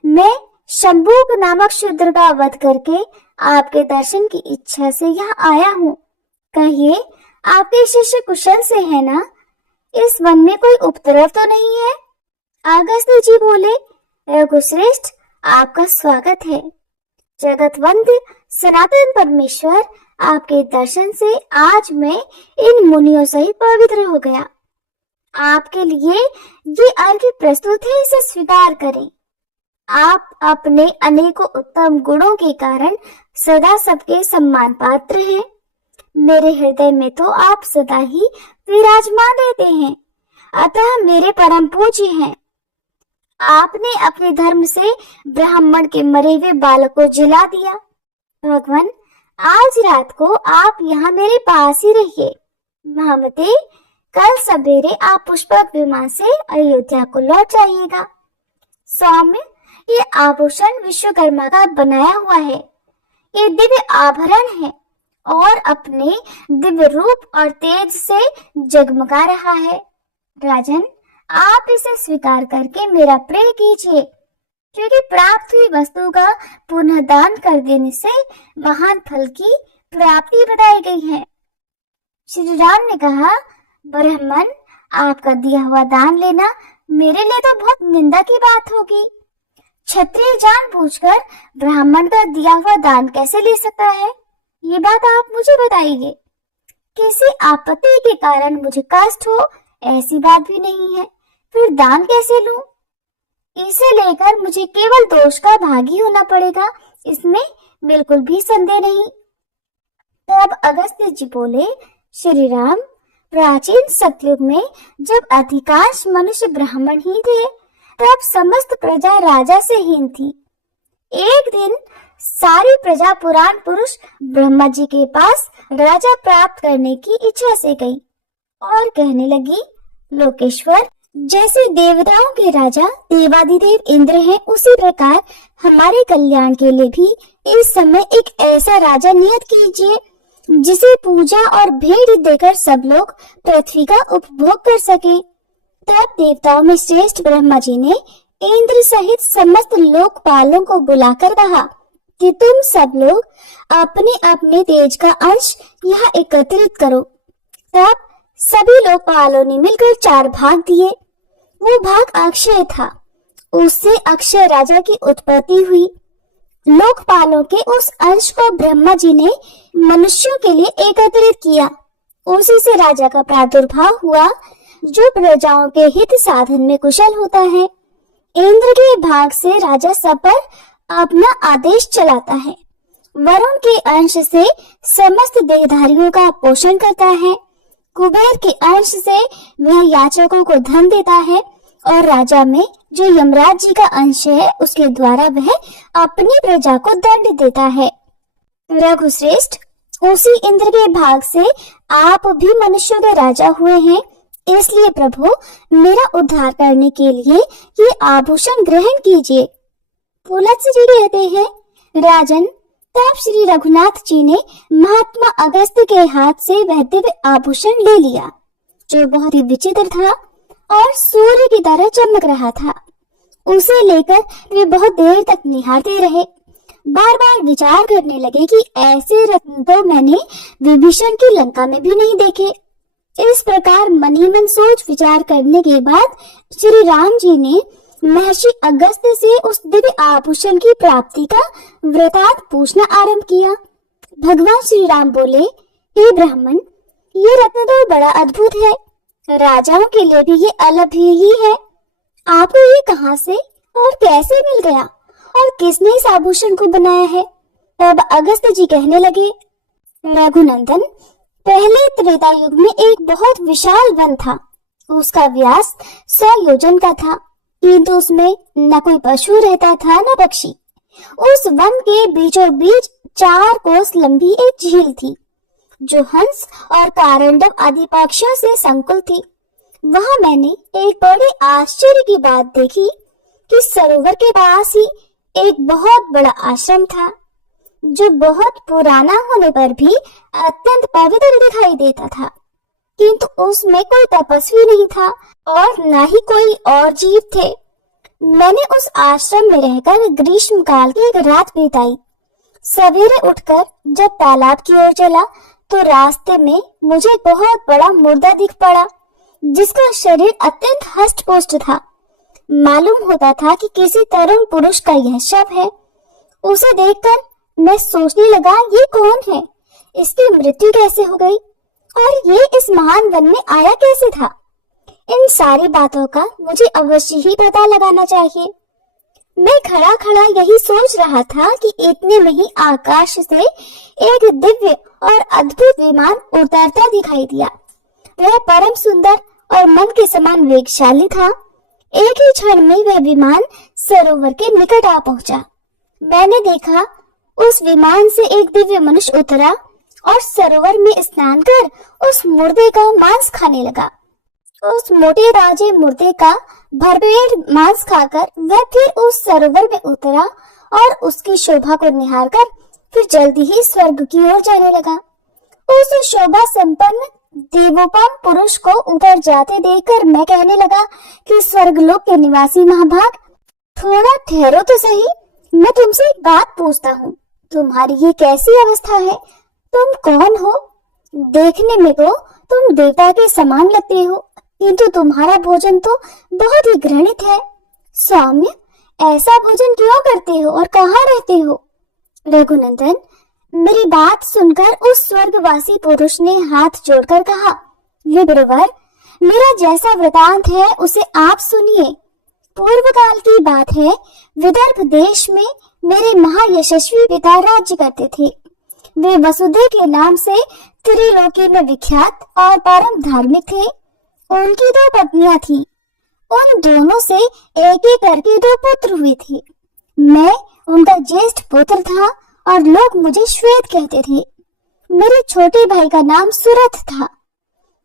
मैं शंभुक नामक शूद्र का वध करके आपके दर्शन की इच्छा से यहाँ आया हूँ। कहिए, आपके शिष्य कुशल से है ना? इस वन में कोई उपद्रव तो नहीं है? अगस्त्य जी बोले, रघुश्रेष्ठ, आपका स्वागत है। जगतवंद्य सनातन परमेश्वर, आपके दर्शन से आज मैं इन मुनियों सहित पवित्र हो गया। आपके लिए ये अर्घ्य प्रस्तुत है, इसे स्वीकार करें। आप अपने अनेकों उत्तम गुणों के कारण सदा सबके सम्मान पात्र हैं। मेरे हृदय में तो आप सदा ही विराजमान रहते हैं, अतः मेरे परम पूज्य हैं। आपने अपने धर्म से ब्राह्मण के मरे हुए बालक को जिला दिया। भगवान, आज रात को आप यहाँ मेरे पास ही रहिए। महामते, कल सवेरे आप पुष्पक विमान से अयोध्या को लौट जाइएगा। सौम्य, ये आभूषण विश्वकर्मा का बनाया हुआ है। ये दिव्य आभरण है और अपने दिव्य रूप और तेज से जगमगा रहा है। राजन, आप इसे स्वीकार करके मेरा प्रेम कीजिए, क्योंकि प्राप्त हुई वस्तु का पुनः दान कर देने से महान फल की प्राप्ति बताई गई है। श्री राम ने कहा, ब्राह्मण, आपका दिया हुआ दान लेना मेरे लिए तो बहुत निंदा की बात होगी। क्षत्रिय जानबूझकर ब्राह्मण का दिया हुआ दान कैसे ले सकता है? ये बात आप मुझे बताइए। किसी आपत्ति के कारण मुझे कष्ट हो, ऐसी बात भी नहीं है, फिर दान कैसे लूं? इसे लेकर मुझे केवल दोष का भागी होना पड़ेगा, इसमें बिल्कुल भी संदेह नहीं। तब अगस्त्य जी बोले, श्री राम, प्राचीन सतयुग में जब अधिकांश मनुष्य ब्राह्मण ही थे, तब समस्त प्रजा राजा से हीन थी। एक दिन सारी प्रजा पुराण पुरुष ब्रह्मा जी के पास राजा प्राप्त करने की इच्छा से गई और कहने लगी, लोकेश्वर, जैसे देवताओं के राजा देवाधिदेव इंद्र हैं, उसी प्रकार हमारे कल्याण के लिए भी इस समय एक ऐसा राजा नियत कीजिए जिसे पूजा और भेंट देकर सब लोग पृथ्वी का उपभोग कर सके। तब देवताओं में श्रेष्ठ ब्रह्मा जी ने इंद्र सहित समस्त लोकपालों को बुलाकर कहा कि तुम सब लोग अपने अपने तेज का अंश यहाँ एकत्रित करो। तब सभी लोकपालों ने मिलकर 4 भाग दिए। वो भाग अक्षय था, उससे अक्षय राजा की उत्पत्ति हुई। लोकपालों के उस अंश को ब्रह्मा जी ने मनुष्यों के लिए एकत्रित किया। उसी से राजा का प्रादुर्भाव हुआ, जो प्रजाओं के हित साधन में कुशल होता है। इंद्र के भाग से राजा सब पर अपना आदेश चलाता है। वरुण के अंश से समस्त देहधारियों का पोषण करता है। कुबेर के अंश से वह याचकों को धन देता है और राजा में जो यमराज जी का अंश है, उसके द्वारा वह अपनी प्रजा को दंड देता है। रघुश्रेष्ठ, उसी इंद्र के भाग से आप भी मनुष्यों के राजा हुए हैं, इसलिए प्रभु मेरा उद्धार करने के लिए ये आभूषण ग्रहण कीजिए। पुलत्स्य जी कहते हैं, राजन, तब श्री रघुनाथ जी ने महात्मा अगस्त्य के हाथ से वह दिव्य आभूषण ले लिया, जो बहुत ही विचित्र था और सूर्य की तरह चमक रहा था। उसे लेकर वे बहुत देर तक निहारते रहे। बार बार विचार करने लगे कि ऐसे रत्न तो मैंने विभीषण की लंका में भी नहीं देखे। इस प्रकार मन ही मन सोच विचार करने के बाद श्री राम जी ने महर्षि अगस्त्य से उस दिव्य आभूषण की प्राप्ति का वृतांत पूछना आरंभ किया। भगवान श्री राम बोले, हे ब्राह्मण, ये रत्न तो बड़ा अद्भुत है, राजाओं के लिए भी ये अलभ्य ही है। आपको ये कहाँ से और कैसे मिल गया और किसने इस आभूषण को बनाया है? तब अगस्त्य जी कहने लगे, रघुनंदन, पहले त्रेता युग में एक बहुत विशाल वन था। उसका व्यास 100 योजन का था, किंतु उसमें न कोई पशु रहता था न पक्षी। उस वन के बीचों बीच 4 कोस लंबी एक झील थी, जो हंस और कारंडव आदि पक्षियों से संकुल थी। वहां मैंने एक बड़े आश्चर्य की बात देखी कि सरोवर के पास ही एक बहुत बड़ा आश्रम था। जो बहुत पुराना होने पर भी अत्यंत पवित्र दिखाई देता था, किंतु उसमें कोई तपस्वी नहीं था और न ही कोई और जीव थे। मैंने उस आश्रम में रहकर ग्रीष्म काल की एक रात बिताई। सवेरे उठकर जब तालाब की ओर चला तो रास्ते में मुझे बहुत बड़ा मुर्दा दिख पड़ा, जिसका शरीर अत्यंत हष्ट पुष्ट था। मालूम होता था कि किसी तरुण पुरुष का यह शव है। उसे देखकर मैं सोचने लगा, ये कौन है, इसकी मृत्यु कैसे हो गई और ये इस महान वन में आया कैसे था। इन सारी बातों का मुझे अवश्य ही पता लगाना चाहिए। मैं खड़ा खड़ा यही सोच रहा था कि इतने में ही आकाश से एक दिव्य और अद्भुत विमान उतरता दिखाई दिया। वह परम सुंदर और मन के समान वेगशाली था। एक ही क्षण में वह विमान सरोवर के निकट आ पहुंचा। मैंने देखा उस विमान से एक दिव्य मनुष्य उतरा और सरोवर में स्नान कर उस मुर्दे का मांस खाने लगा। उस मोटे ताजे मुर्दे का भरपेट मांस खाकर वह फिर उस सरोवर में उतरा और उसकी शोभा को निहारकर फिर जल्दी ही स्वर्ग की ओर जाने लगा। उस शोभा संपन्न देवोपम पुरुष को ऊपर जाते देखकर मैं कहने लगा कि स्वर्गलोक के निवासी महाभाग, थोड़ा ठहरो तो सही, मैं तुमसे एक बात पूछता हूँ। तुम्हारी ये कैसी अवस्था है? तुम कौन हो? देखने में तो तुम देवता के समान लगते हो, किंतु तुम्हारा भोजन तो बहुत ही घृणित है। सौम्य, ऐसा भोजन क्यों करते हो और कहाँ रहते हो? रघुनंदन, मेरी बात सुनकर उस स्वर्गवासी पुरुष ने हाथ जोड़कर कहा, विप्रवर, मेरा जैसा वृतांत है उसे आप सुनिए। पूर्व काल की बात है, विदर्भ देश में मेरे महायशस्वी पिता राज्य करते थे। वे वसुदेव के नाम से त्रिलोकी में विख्यात और परम धार्मिक थे। उनकी 2 पत्नियां थी। उन दोनों से एक एक करके 2 पुत्र हुए थे। मैं उनका ज्येष्ठ पुत्र था और लोग मुझे श्वेत कहते थे। मेरे छोटे भाई का नाम सुरथ था।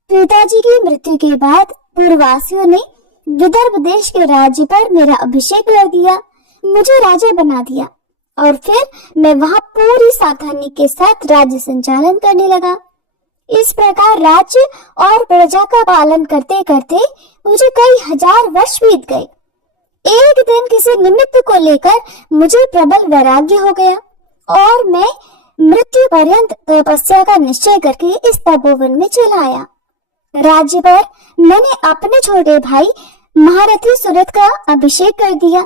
पिताजी की मृत्यु के बाद पूर्ववासियों ने विदर्भ देश के राज्य पर मेरा अभिषेक कर दिया, मुझे राजा बना दिया और फिर मैं वहां पूरी सावधानी के साथ राज्य संचालन करने लगा। इस प्रकार राज्य और प्रजा का पालन करते करते मुझे कई हजार वर्ष बीत गए। एक दिन किसी निमित्त को लेकर मुझे प्रबल वैराग्य हो गया और मैं मृत्यु पर्यंत तपस्या का निश्चय करके इस तपोवन में चला आया। राज्य पर मैंने अपने छोटे भाई महारथी सुरथ का अभिषेक कर दिया।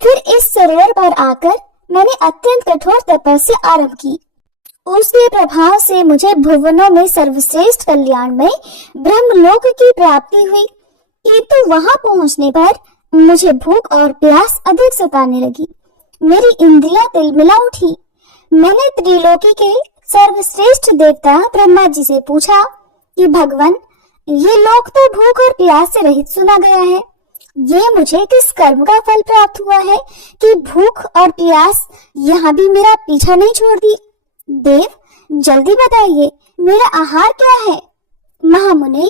फिर इस सरोवर पर आकर मैंने अत्यंत कठोर तपस्या आरंभ की। उसके प्रभाव से मुझे भुवनों में सर्वश्रेष्ठ कल्याण में ब्रह्मलोक की प्राप्ति हुई, किंतु वहां पहुंचने पर मुझे भूख और प्यास अधिक सताने लगी। मेरी इंद्रियां तिलमिला उठी। मैंने त्रिलोकी के सर्वश्रेष्ठ देवता ब्रह्मा जी से पूछा कि भगवान, ये लोक तो भूख और प्यास से रहित सुना गया है, ये मुझे किस कर्म का फल प्राप्त हुआ है कि भूख और प्यास यहाँ भी मेरा पीछा नहीं छोड़ दी? देव, जल्दी बताइए, मेरा आहार क्या है? महामुने,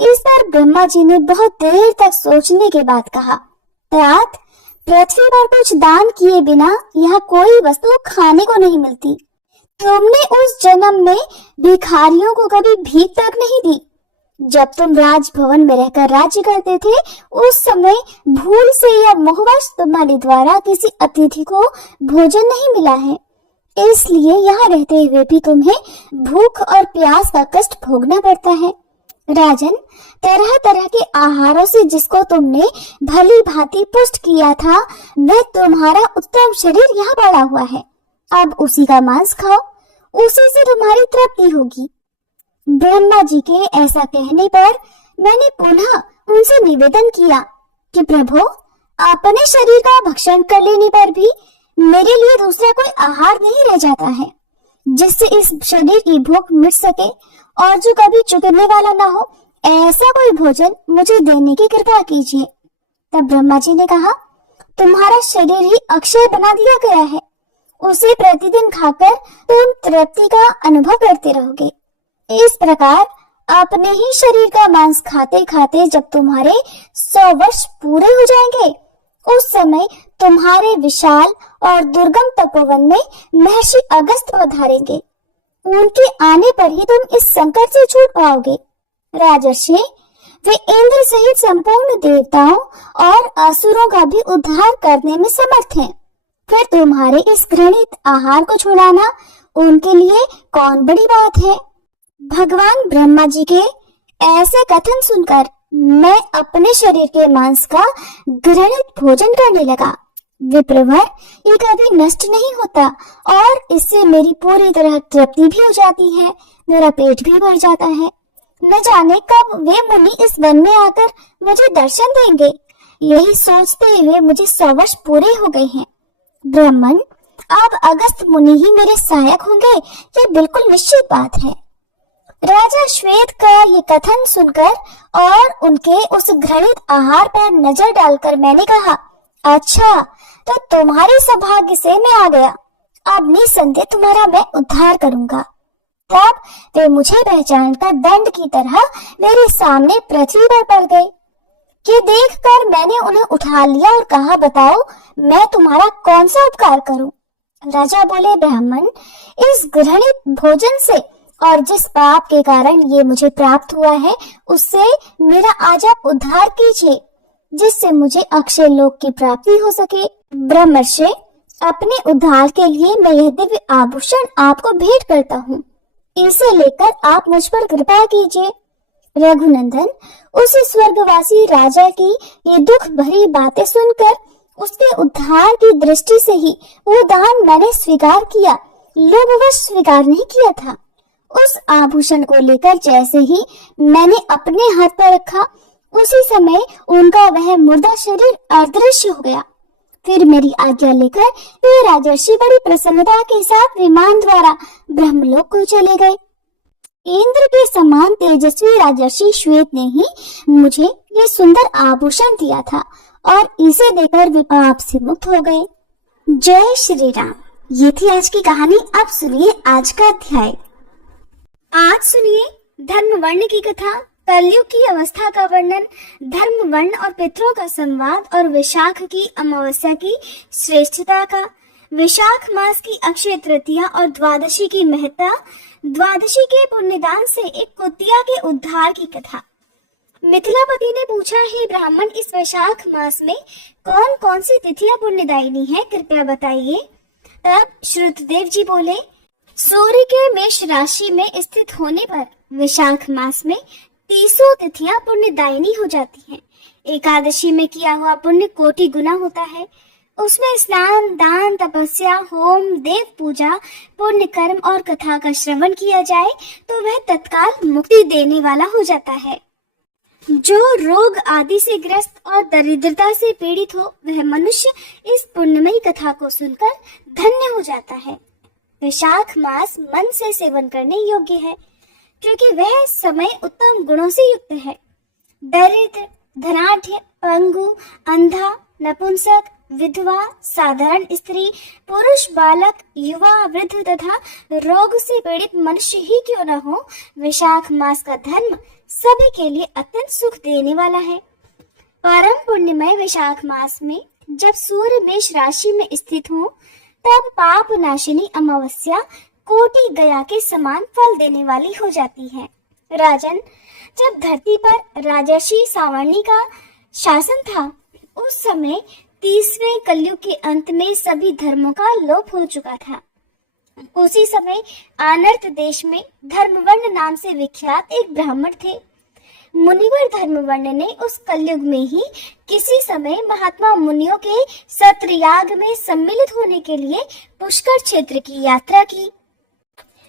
इस पर ब्रह्मा जी ने बहुत देर तक सोचने के बाद कहा, तात, पृथ्वी पर कुछ दान किए बिना यहाँ कोई वस्तु खाने को नहीं मिलती। तुमने उस जन्म में भिखारियों को कभी भीख तक नहीं दी। जब तुम राजभवन में रहकर राज्य करते थे, उस समय भूल से या मोहवश तुम्हारे द्वारा किसी अतिथि को भोजन नहीं मिला है, इसलिए यहाँ रहते हुए भी तुम्हें भूख और प्यास का कष्ट भोगना पड़ता है। राजन, तरह तरह के आहारों से जिसको तुमने भली भांति पुष्ट किया था, वह तुम्हारा उत्तम शरीर यहाँ पड़ा हुआ है। अब उसी का मांस खाओ, उसी से तुम्हारी तृप्ति होगी। ब्रह्मा जी के ऐसा कहने पर मैंने पुनः उनसे निवेदन किया कि प्रभु, अपने शरीर का भक्षण कर लेने पर भी मेरे लिए दूसरा कोई आहार नहीं रह जाता है, जिससे इस शरीर की भूख मिट सके और जो कभी चुकने वाला ना हो, ऐसा कोई भोजन मुझे देने की कृपा कीजिए। तब ब्रह्मा जी ने कहा, तुम्हारा शरीर ही अक्षय बना दिया गया है, उसे प्रतिदिन खाकर तुम तृप्ति का अनुभव करते रहोगे। इस प्रकार अपने ही शरीर का मांस खाते खाते जब तुम्हारे 100 वर्ष पूरे हो जाएंगे, उस समय तुम्हारे विशाल और दुर्गम तपोवन में महर्षि अगस्त पधारेंगे। उनके आने पर ही तुम इस संकट से छूट पाओगे। राजर्षि, वे इंद्र सहित संपूर्ण देवताओं और असुरों का भी उद्धार करने में समर्थ हैं। फिर तुम्हारे इस घृणित आहार को छुड़ाना उनके लिए कौन बड़ी बात है। भगवान ब्रह्मा जी के ऐसे कथन सुनकर मैं अपने शरीर के मांस का घृणित भोजन करने लगा। विप्रवर, ये कभी नष्ट नहीं होता और इससे मेरी पूरी तरह तृप्ति भी हो जाती है, मेरा पेट भी भर जाता है। न जाने कब वे मुनि इस वन में आकर मुझे दर्शन देंगे। यही सोचते हुए मुझे 100 वर्ष पूरे हो गए हैं। ब्राह्मण, अब अगस्त मुनि ही मेरे सहायक होंगे, ये बिल्कुल निश्चित बात है। राजा श्वेत का ये कथन सुनकर और उनके उस घृणित आहार पर नजर डालकर मैंने कहा, अच्छा, तो तुम्हारे सौभाग्य से मैं आ गया। अब निसंदेह तुम्हारा मैं उद्धार करूंगा। तब वे मुझे पहचानकर दंड की तरह मेरे सामने पृथ्वी पर पड़ गए। ये देखकर मैंने उन्हें उठा लिया और कहा, बताओ मैं तुम्हारा कौन सा उपकार करूं। राजा बोले, ब्राह्मण, इस घृणित भोजन से और जिस पाप के कारण ये मुझे प्राप्त हुआ है उससे मेरा आज आप उद्धार कीजिए, जिससे मुझे अक्षय लोक की प्राप्ति हो सके। ब्रह्मर्षि, अपने उद्धार के लिए मैं यह दिव्य आभूषण आपको भेंट करता हूँ। इसे लेकर आप मुझ पर कृपा कीजिए। रघुनंदन, उस स्वर्गवासी राजा की ये दुख भरी बातें सुनकर उसके उद्धार की दृष्टि से ही वो दान मैंने स्वीकार किया, लोभवश स्वीकार नहीं किया था। उस आभूषण को लेकर जैसे ही मैंने अपने हाथ पर रखा, उसी समय उनका वह मुर्दा शरीर अदृश्य हो गया। फिर मेरी आज्ञा लेकर वे राजर्षि बड़ी प्रसन्नता के साथ विमान द्वारा ब्रह्मलोक को चले गए। इंद्र के समान तेजस्वी राजर्षि श्वेत ने ही मुझे ये सुंदर आभूषण दिया था और इसे देकर वे पाप से मुक्त हो गए। जय श्री राम। ये थी आज की कहानी। अब सुनिए आज का अध्याय। आज सुनिए धर्म वर्ण की कथा, कलयुग की अवस्था का वर्णन, धर्म वर्ण और पितरों का संवाद और वैशाख की अमावस्या की श्रेष्ठता का, वैशाख मास की अक्षय तृतीया और द्वादशी की महत्ता, द्वादशी के पुण्यदान से एक कुतिया के उद्धार की कथा। मिथिलापति ने पूछा, हे ब्राह्मण, इस वैशाख मास में कौन कौन सी तिथियां पुण्यदायिनी है, कृपया बताइए। तब श्रुतदेव जी बोले, सूर्य के मेष राशि में स्थित होने पर वैशाख मास में 30 तिथियां पुण्यदायिनी हो जाती हैं। एकादशी में किया हुआ पुण्य कोटि गुना होता है। उसमें स्नान, दान, तपस्या, होम, देव पूजा, पुण्य कर्म और कथा का श्रवण किया जाए तो वह तत्काल मुक्ति देने वाला हो जाता है। जो रोग आदि से ग्रस्त और दरिद्रता से पीड़ित हो, वह मनुष्य इस पुण्यमयी कथा को सुनकर धन्य हो जाता है। वैशाख मास मन से सेवन करने योग्य है, क्योंकि वह समय उत्तम गुणों से युक्त है। दरिद्र, धनाढ्य, पंगु, अंधा, नपुंसक, विधवा, साधारण स्त्री, पुरुष, बालक, युवा, वृद्ध तथा रोग से पीड़ित मनुष्य ही क्यों न हो, वैशाख मास का धर्म सभी के लिए अत्यंत सुख देने वाला है। परम पुण्यमय वैशाख मास में जब सूर्य मेष राशि में स्थित हो, तब पाप नाशिनी अमावस्या कोटि गया के समान फल देने वाली हो जाती है। राजन, जब धरती पर राजर्षि सावर्णी का शासन था, उस समय 30वें कलयुग के अंत में सभी धर्मों का लोप हो चुका था। उसी समय आनर्त देश में धर्मवर्ण नाम से विख्यात एक ब्राह्मण थे। मुनिवर धर्मवर्ण ने उस कलयुग में ही किसी समय महात्मा मुनियों के सत्रयाग में सम्मिलित होने के लिए पुष्कर क्षेत्र की यात्रा की।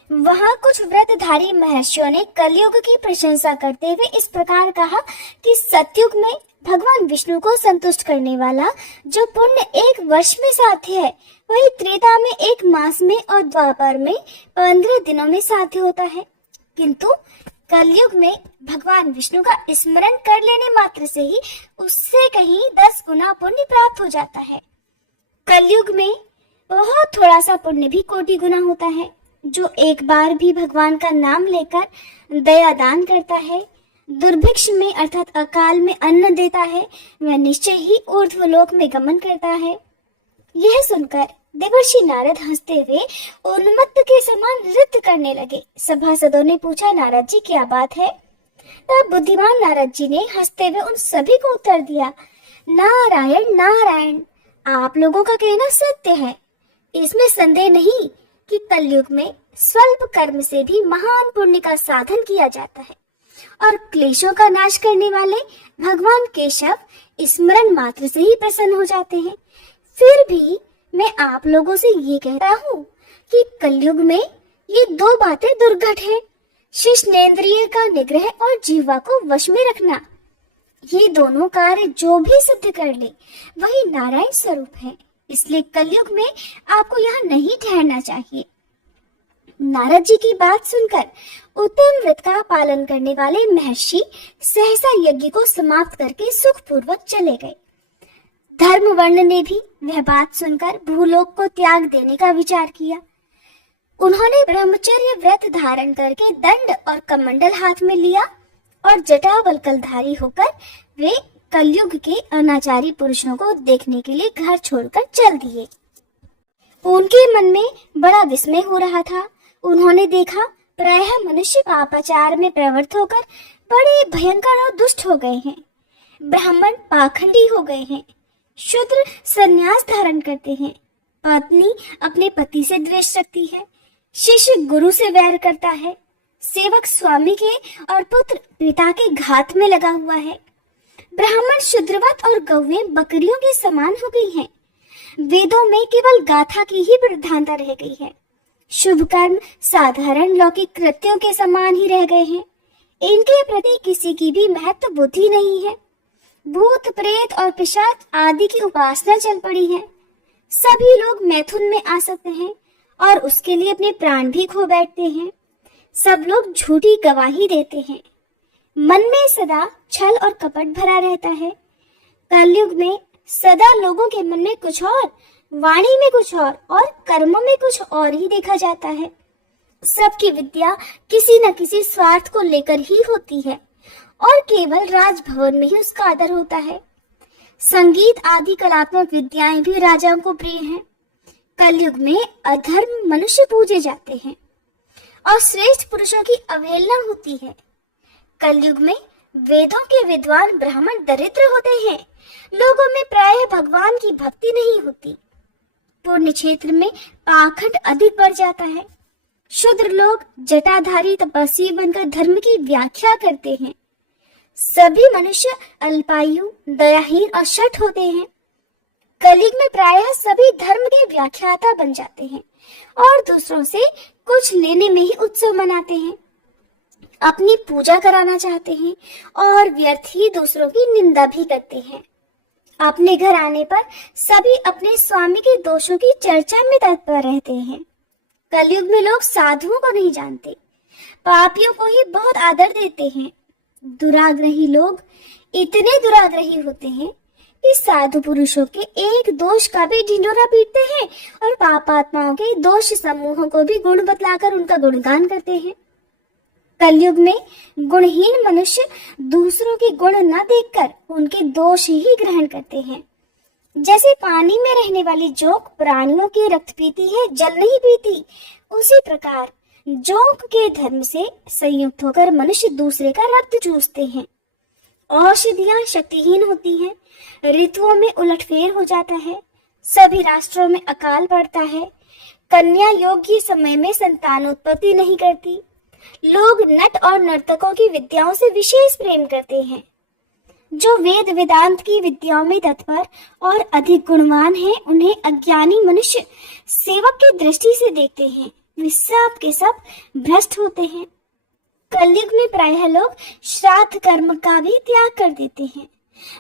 वहां कुछ व्रतधारी महर्षियों ने कलयुग की प्रशंसा करते हुए इस प्रकार कहा कि सतयुग में भगवान विष्णु को संतुष्ट करने वाला जो पुण्य 1 वर्ष में साध्य है, वही त्रेता में 1 मास में और द्वापर में 15 दिनों में साध्य होता है। किंतु कलयुग में भगवान विष्णु का स्मरण कर लेने मात्र से ही उससे कहीं 10 गुना पुण्य प्राप्त हो जाता है। कलयुग में बहुत थोड़ा सा पुण्य भी कोटि गुना होता है। जो एक बार भी भगवान का नाम लेकर दया दान करता है, दुर्भिक्ष में अर्थात अकाल में अन्न देता है, वह निश्चय ही ऊर्ध्वलोक में गमन करता है। यह सुनकर देवर्षि नारद हंसते हुए उन्मत्त के समान नृत्य करने लगे। सभासदों ने पूछा, नारद जी क्या बात है? तब बुद्धिमान नारद जी ने हंसते हुए उन सभी को उत्तर दिया, नारायण नारायण, आप लोगों का कहना सत्य है। इसमें संदेह नहीं कि कलयुग में स्वल्प कर्म से भी महान पुण्य का साधन किया जाता है और क्लेशों का नाश करने वाले भगवान केशव स्मरण मात्र से ही प्रसन्न हो जाते हैं। फिर भी मैं आप लोगों से ये कहता हूँ कि कलयुग में ये दो बातें दुर्घट हैं, शिश्नेंद्रिय का निग्रह और जीवा को वश में रखना। ये दोनों कार्य जो भी सिद्ध कर ले वही नारायण स्वरूप है, इसलिए कलयुग में आपको यहाँ नहीं ठहरना चाहिए। नारद जी की बात सुनकर उत्तम व्रत का पालन करने वाले महर्षि सहसा यज्ञ को समाप्त करके सुखपूर्वक चले गए। धर्मवर्ण ने भी वह बात सुनकर भूलोक को त्याग देने का विचार किया। उन्होंने ब्रह्मचर्य व्रत धारण करके दंड और कमंडल हाथ में लिया और जटावल्कलधारी होकर वे कलयुग के अनाचारी पुरुषों को देखने के लिए घर छोड़कर चल दिए। उनके मन में बड़ा विस्मय हो रहा था। उन्होंने देखा प्रायः मनुष्य पापाचार में प्रवृत्त होकर बड़े भयंकर और दुष्ट हो गए हैं। ब्राह्मण पाखंडी हो गए हैं, शूद्र संन्यास धारण करते हैं, पत्नी अपने पति से द्वेष रखती है, शिष्य गुरु से वैर करता है, सेवक स्वामी के और पुत्र पिता के घात में लगा हुआ है। ब्राह्मण शूद्रवत और गौएं बकरियों के समान हो गई हैं। वेदों में केवल गाथा की ही प्रधानता रह गई है। शुभ कर्म साधारण लौकिक कृत्यों के समान ही रह गए हैं। इनके प्रति किसी की भी महत्व बुद्धि नहीं है। भूत प्रेत और पिशाच आदि की उपासना चल पड़ी है। सभी लोग मैथुन में आ सकते हैं और उसके लिए अपने प्राण भी खो बैठते हैं। सब लोग झूठी गवाही देते हैं। मन में सदा छल और कपट भरा रहता है। कलयुग में सदा लोगों के मन में कुछ और, वाणी में कुछ और कर्मों में कुछ और ही देखा जाता है। सबकी विद्या किसी न किसी स्वार्थ को लेकर ही होती है और केवल राजभवन में ही उसका आदर होता है। संगीत आदि कलात्मक विद्याएं भी राजाओं को प्रिय हैं। कलयुग में अधर्म मनुष्य पूजे जाते हैं और श्रेष्ठ पुरुषों की अवहेलना होती है। कलयुग में वेदों के विद्वान ब्राह्मण दरिद्र होते हैं। लोगों में प्रायः भगवान की भक्ति नहीं होती। पुण्य क्षेत्र में पाखंड अधिक बढ़ जाता है। शूद्र लोग जटाधारी तपस्वी बनकर धर्म की व्याख्या करते हैं। सभी मनुष्य अल्पायु, दयाहीन और शठ होते हैं। कलयुग में प्रायः सभी धर्म के व्याख्याता बन जाते हैं और दूसरों से कुछ लेने में ही उत्सव मनाते हैं। अपनी पूजा कराना चाहते हैं और व्यर्थ ही दूसरों की निंदा भी करते हैं। अपने घर आने पर सभी अपने स्वामी के दोषों की चर्चा में तत्पर रहते हैं। कलयुग में लोग साधुओं को नहीं जानते, पापियों को ही बहुत आदर देते हैं। दुराग्रही लोग इतने दुराग्रही होते हैं कि साधु पुरुषों के एक दोष का भी ढिंढोरा पीटते हैं और पापात्माओं के दोष समूहों को भी गुण बतलाकर उनका गुणगान करते हैं। कलयुग में गुणहीन मनुष्य दूसरों के गुण न देखकर उनके दोष ही ग्रहण करते हैं। जैसे पानी में रहने वाली जोंक प्राणियों के रक्त पीती है, जल नहीं पीती, उसी प्रकार जोंक के धर्म से संयुक्त होकर मनुष्य दूसरे का रक्त चूसते हैं। औषधियां शक्तिहीन होती हैं, ऋतुओं में उलटफेर हो जाता है, सभी राष्ट्रों में अकाल पड़ता है, कन्या योग्य समय में संतानोत्पत्ति नहीं करती। लोग नट और नर्तकों की विद्याओं से विशेष प्रेम करते हैं। जो वेद वेदांत की विद्याओं में तत्पर और अधिक गुणवान हैं, उन्हें अज्ञानी मनुष्य सेवक की दृष्टि से देखते हैं। वे सब के सब भ्रष्ट होते हैं। कलयुग में प्रायः लोग श्राद्ध कर्म का भी त्याग कर देते हैं,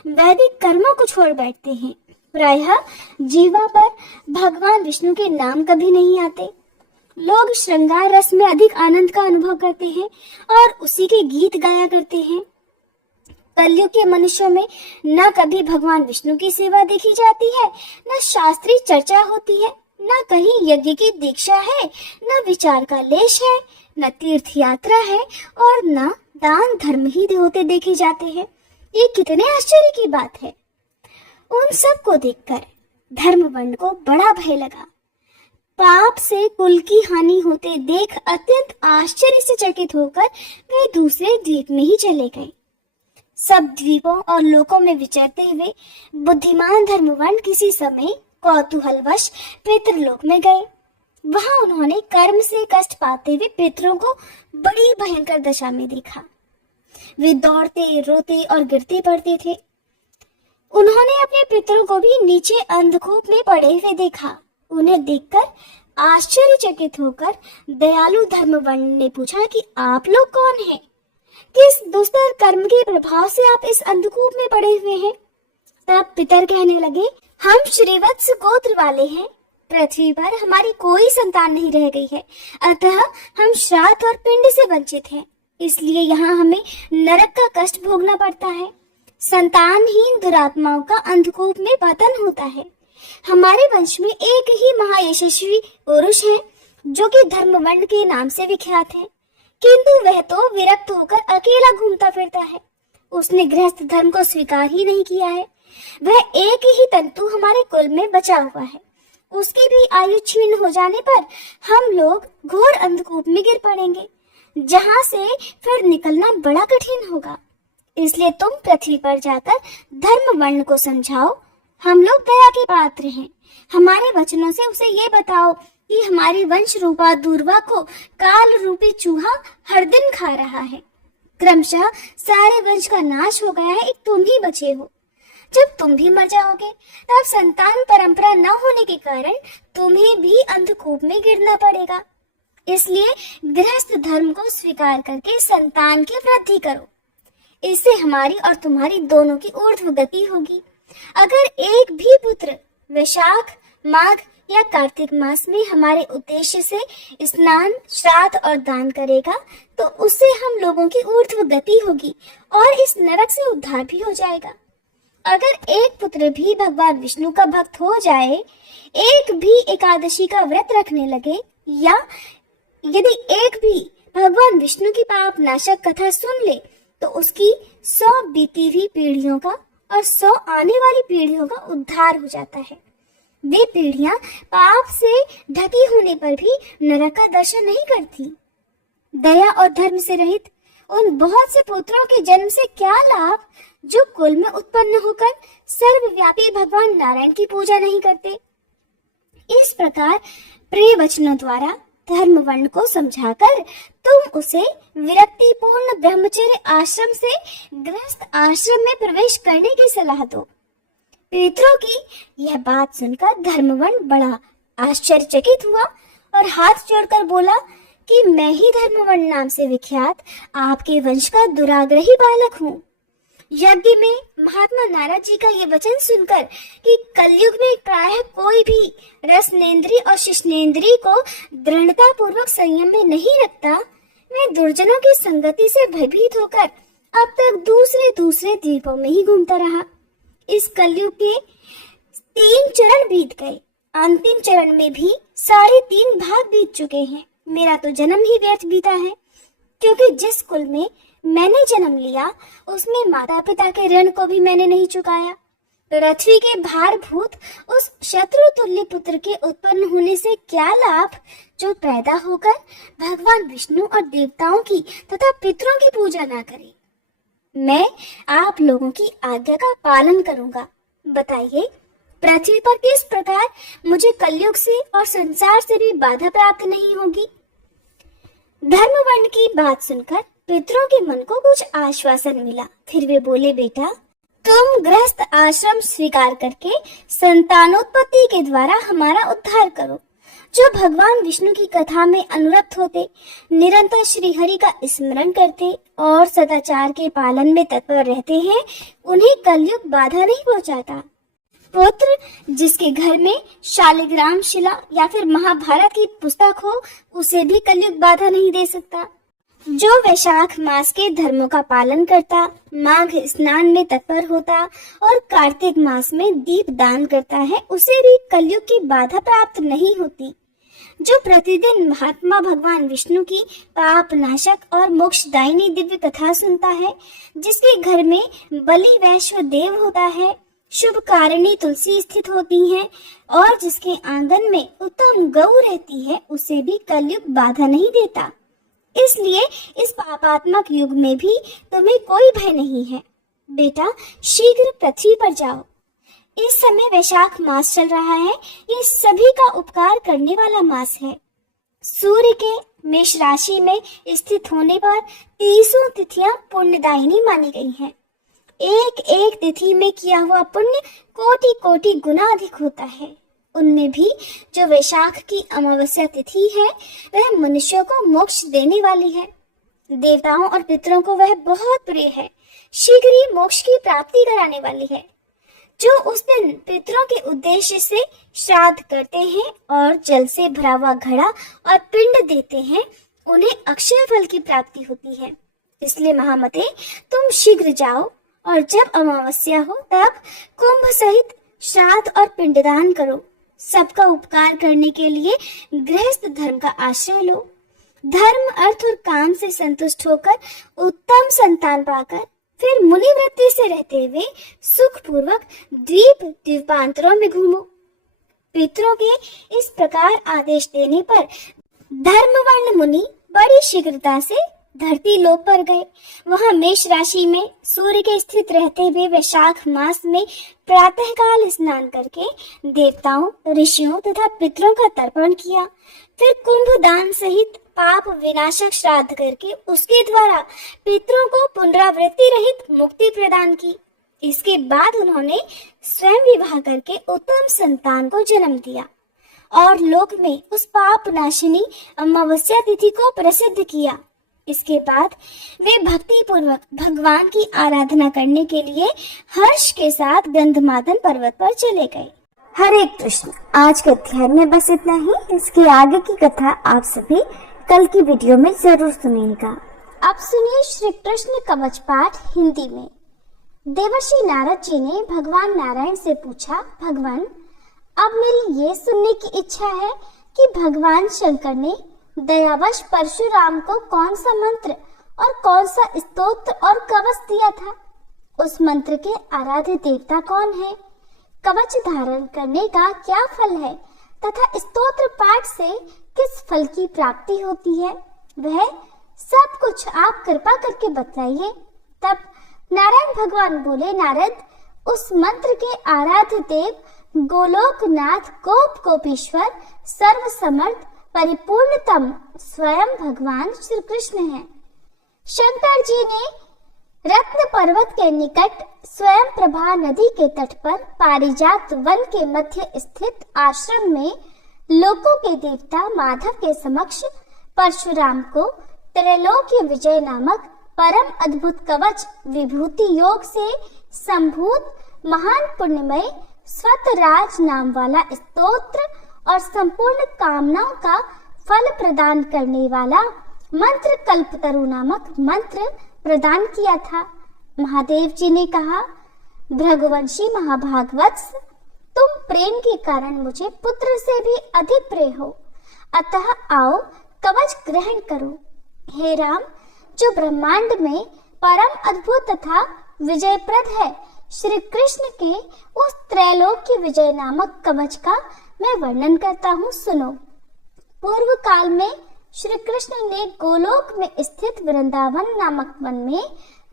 वैदिक कर्मों को छोड़ बैठते हैं। प्रायः जीवा पर भगवान विष्णु के नाम कभी नहीं आते। लोग श्रृंगार रस में अधिक आनंद का अनुभव करते हैं और उसी के गीत गाया करते हैं। कलयुग के मनुष्यों में न कभी भगवान विष्णु की सेवा देखी जाती है, न शास्त्रीय चर्चा होती है, न कहीं यज्ञ की दीक्षा है, न विचार का लेश है, न तीर्थ यात्रा है और न दान धर्म ही होते देखे जाते हैं। ये कितने आश्चर्य की बात है। उन सब को देखकर धर्मवंड को बड़ा भय लगा। पाप से कुल की हानि होते देख अत्यंत आश्चर्य से चकित होकर वे दूसरे द्वीप में ही चले गए। सब द्वीपों और लोकों में विचरते हुए बुद्धिमान धर्मवंड किसी समय कौतूहलवश पितृलोक में गए। वहां उन्होंने कर्म से कष्ट पाते हुए पितरों को बड़ी भयंकर दशा में देखा। वे दौड़ते, रोते और गिरते पड़ते थे। उन्होंने अपने पितरों को भी नीचे अंधकूप में पड़े हुए देखा। उन्हें देखकर आश्चर्यचकित होकर दयालु धर्मवंड ने पूछा कि आप लोग कौन हैं? किस दुस्तर कर्म के प्रभाव से आप इस अंधकूप में पड़े हुए हैं? तब पितर कहने लगे, हम श्रीवत्स गोत्र वाले हैं। पृथ्वी पर हमारी कोई संतान नहीं रह गई है, अतः हम श्राद्ध और पिंड से वंचित हैं। इसलिए यहाँ हमें नरक का कष्ट भोगना पड़ता है। संतानहीन दुरात्माओं का अंधकूप में पतन होता है। हमारे वंश में एक ही महायशस्वी पुरुष है जो कि धर्मवंड के नाम से विख्यात है, किंतु वह तो विरक्त होकर अकेला घूमता फिरता है। उसने गृहस्थ धर्म को स्वीकार ही नहीं किया है। वह एक ही तंतु हमारे कुल में बचा हुआ है। उसकी भी आयु क्षीण हो जाने पर हम लोग घोर अंधकूप में गिर पड़ेंगे, जहां से फिर निकलना बड़ा कठिन होगा। इसलिए तुम पृथ्वी पर जाकर धर्मवंड को समझाओ। हम लोग दया के पात्र हैं। हमारे वचनों से उसे ये बताओ कि हमारी वंश रूपा दूर्वा को काल रूपी चूहा हर दिन खा रहा है। क्रमशः सारे वंश का नाश हो गया है, एक तुम ही बचे हो। जब तुम भी मर जाओगे तब संतान परंपरा न होने के कारण तुम्हें भी अंधकूप में गिरना पड़ेगा। इसलिए गृहस्थ धर्म को स्वीकार करके संतान की वृद्धि करो। इससे हमारी और तुम्हारी दोनों की ऊर्ध्व गति होगी। अगर एक भी पुत्र वैशाख, माघ या कार्तिक मास में हमारे उद्देश्य से स्नान, श्राद्ध और दान करेगा तो उससे हम लोगों की ऊर्ध्व गति होगी और इस नरक से उद्धार भी हो जाएगा। अगर एक पुत्र भी भगवान विष्णु का भक्त हो जाए, एक भी एकादशी का व्रत रखने लगे, या यदि एक भी भगवान विष्णु की पाप नाशक कथा सुन ले, तो उसकी 100 बीती हुई पीढ़ियों का और 100 आने वाली पीढ़ियों का उद्धार हो जाता है। वे पीढ़ियां पाप से ढकी होने पर भी नरक का दर्शन नहीं करती। दया और धर्म से रहित उन बहुत से पुत्रों के जन्म से क्या लाभ जो कुल में उत्पन्न होकर सर्वव्यापी भगवान नारायण की पूजा नहीं करते। इस प्रकार प्रिय वचनों द्वारा धर्मवंड को समझाकर तुम उसे विरक्ति पूर्ण ब्रह्मचर्य आश्रम से गृहस्थ आश्रम में प्रवेश करने की सलाह दो। पितरों की यह बात सुनकर धर्मवंड बड़ा आश्चर्यचकित हुआ और हाथ जोड़कर बोला कि मैं ही धर्मवंड नाम से विख्यात आपके वंश का दुराग्रही बालक हूँ। यज्ञ में महात्मा नारद जी का ये वचन सुनकर कि कलयुग में प्रायः कोई भी रसनेन्द्रिय और शिष्णेन्द्रिय को दृढ़ता पूर्वक संयम में नहीं रखता, मैं दुर्जनों की संगति से भयभीत होकर अब तक दूसरे द्वीपों में ही घूमता रहा। इस कलयुग के 3 चरण बीत गए। अंतिम चरण में भी 3.5 भाग बीत चुके हैं। मेरा तो जन्म ही व्यर्थ बीता है, क्योंकि जिस कुल में मैंने जन्म लिया उसमें माता पिता के ऋण को भी मैंने नहीं चुकाया। पृथ्वी के भारभूत उस शत्रु तुल्य पुत्र के उत्पन्न होने से क्या लाभ जो पैदा होकर भगवान विष्णु और देवताओं की तथा पितरों की पूजा ना करे। मैं आप लोगों की आज्ञा का पालन करूंगा। बताइए, पृथ्वी पर किस प्रकार मुझे कलयुग से और संसार से भी बाधा प्राप्त नहीं होगी। धर्मवंड की बात सुनकर पितरों के मन को कुछ आश्वासन मिला। फिर वे बोले, बेटा तुम गृहस्थ आश्रम स्वीकार करके संतानोत्पत्ति के द्वारा हमारा उद्धार करो। जो भगवान विष्णु की कथा में अनुरक्त होते, निरंतर श्री हरि का स्मरण करते और सदाचार के पालन में तत्पर रहते हैं, उन्हें कलयुग बाधा नहीं पहुंचाता। पुत्र जिसके घर में शालिग्राम शिला या फिर महाभारत की पुस्तक हो, उसे भी कलयुग बाधा नहीं दे सकता। जो वैशाख मास के धर्मों का पालन करता, माघ स्नान में तत्पर होता और कार्तिक मास में दीप दान करता है, उसे भी कलयुग की बाधा प्राप्त नहीं होती। जो प्रतिदिन महात्मा भगवान विष्णु की पाप नाशक और मोक्षदायिनी दिव्य कथा सुनता है, जिसके घर में बलि वैश्व देव होता है, शुभ कारिणी तुलसी स्थित होती है और जिसके आंगन में उत्तम गौ रहती है, उसे भी कलयुग बाधा नहीं देता। इसलिए इस पापात्मक युग में भी तुम्हें कोई भय नहीं है। बेटा, शीघ्र पृथ्वी पर जाओ। इस समय वैशाख मास चल रहा है। ये सभी का उपकार करने वाला मास है। सूर्य के मेष राशि में स्थित होने पर 30 तिथियां पुण्यदायिनी मानी गई हैं। एक एक तिथि में किया हुआ पुण्य कोटि कोटि गुना अधिक होता है। उनमें भी जो वैशाख की अमावस्या तिथि है, वह मनुष्यों को मोक्ष देने वाली है। देवताओं और पितरों को वह बहुत प्रिय है, शीघ्र ही मोक्ष की प्राप्ति कराने वाली है। जो उस दिन पितरों के उद्देश्य से श्राद्ध करते हैं और जल से भरा हुआ घड़ा और पिंड देते हैं, उन्हें अक्षय फल की प्राप्ति होती है। इसलिए महामते, तुम शीघ्र जाओ और जब अमावस्या हो तब कुंभ सहित श्राद्ध और पिंडदान करो। सबका उपकार करने के लिए गृहस्थ धर्म का आश्रय लो। धर्म, अर्थ और काम से संतुष्ट होकर उत्तम संतान पाकर फिर मुनि वृत्ति से रहते हुए सुख पूर्वक द्वीप द्वीपांतरों में घूमो। पितरों के इस प्रकार आदेश देने पर धर्मवर्ण मुनि बड़ी शीघ्रता से धरती लोक पर गए। वहां मेष राशि में सूर्य के स्थित रहते हुए वैशाख मास में प्रातःकाल स्नान करके देवताओं, ऋषियों तथा पितरों का तर्पण किया। फिर कुंभ दान सहित पाप विनाशक श्राद्ध करके उसके द्वारा पितरों को पुनरावृत्ति रहित मुक्ति प्रदान की। इसके बाद उन्होंने स्वयं विवाह करके उत्तम संतान को जन्म दिया और लोक में उस पाप नाशिनी अमावस्या तिथि को प्रसिद्ध किया। इसके बाद वे भक्ति पूर्वक भगवान की आराधना करने के लिए हर्ष के साथ गंधमादन पर्वत पर चले गए। हरे कृष्ण। आज के अध्याय में बस इतना ही। इसके आगे की कथा आप सभी कल की वीडियो में जरूर सुनिएगा। अब सुनिए श्री कृष्ण कवच पाठ हिंदी में। देवर्षि नारद जी ने भगवान नारायण से पूछा, भगवान, अब मेरी ये सुनने की इच्छा है कि भगवान शंकर ने दयावश परशुराम को कौन सा मंत्र और कौन सा स्तोत्र और कवच दिया था? उस मंत्र के आराध्य देवता कौन है? कवच धारण करने का क्या फल है तथा स्तोत्र पाठ से किस फल की प्राप्ति होती है? वह सब कुछ आप कृपा करके बतलाइए। तब नारायण भगवान बोले, नारद, उस मंत्र के आराध्य देव गोलोकनाथ गोप गोपीश्वर सर्वसमर्थ परिपूर्णतम स्वयं भगवान श्री कृष्ण हैं। शंकर जी ने रत्न पर्वत के निकट स्वयं प्रभा नदी के तट पर पारिजात वन के मध्य स्थित आश्रम में लोकों के देवता माधव के समक्ष परशुराम को त्रैलोक्य विजय नामक परम अद्भुत कवच विभूति योग से संभूत महान पुण्यमय स्वतराज नाम वाला स्तोत्र और संपूर्ण कामनाओं का फल प्रदान करने वाला मंत्र कल्पतरु नामक मंत्र प्रदान किया था। महादेव जी ने कहा, भृगुवंशी महाभागवत्स, तुम प्रेम के कारण मुझे पुत्र से भी अधिक प्रिय हो, अतः आओ कवच ग्रहण करो। हे राम, जो ब्रह्मांड में परम अद्भुत तथा विजयप्रद है, श्री कृष्ण के उस त्रैलोक्य विजय नामक कवच का मैं वर्णन करता हूँ, सुनो। पूर्व काल में श्री कृष्ण ने गोलोक में स्थित वृंदावन नामक वन में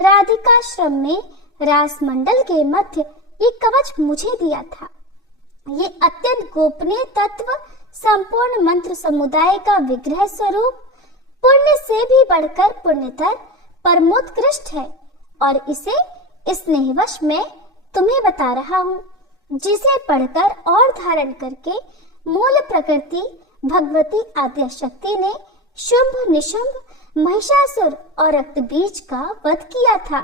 राधिकाश्रम में रास मंडल के मध्य ये कवच मुझे दिया था। ये अत्यंत गोपनीय तत्व संपूर्ण मंत्र समुदाय का विग्रह स्वरूप पुण्य से भी बढ़कर पुण्यतर परमोत्कृष्ट है और इसे स्नेहवश मैं तुम्हें बता रहा हूँ, जिसे पढ़कर और धारण करके मूल प्रकृति भगवती आद्य शक्ति ने शुंभ निशुंभ महिषासुर और रक्तबीज का वध किया था,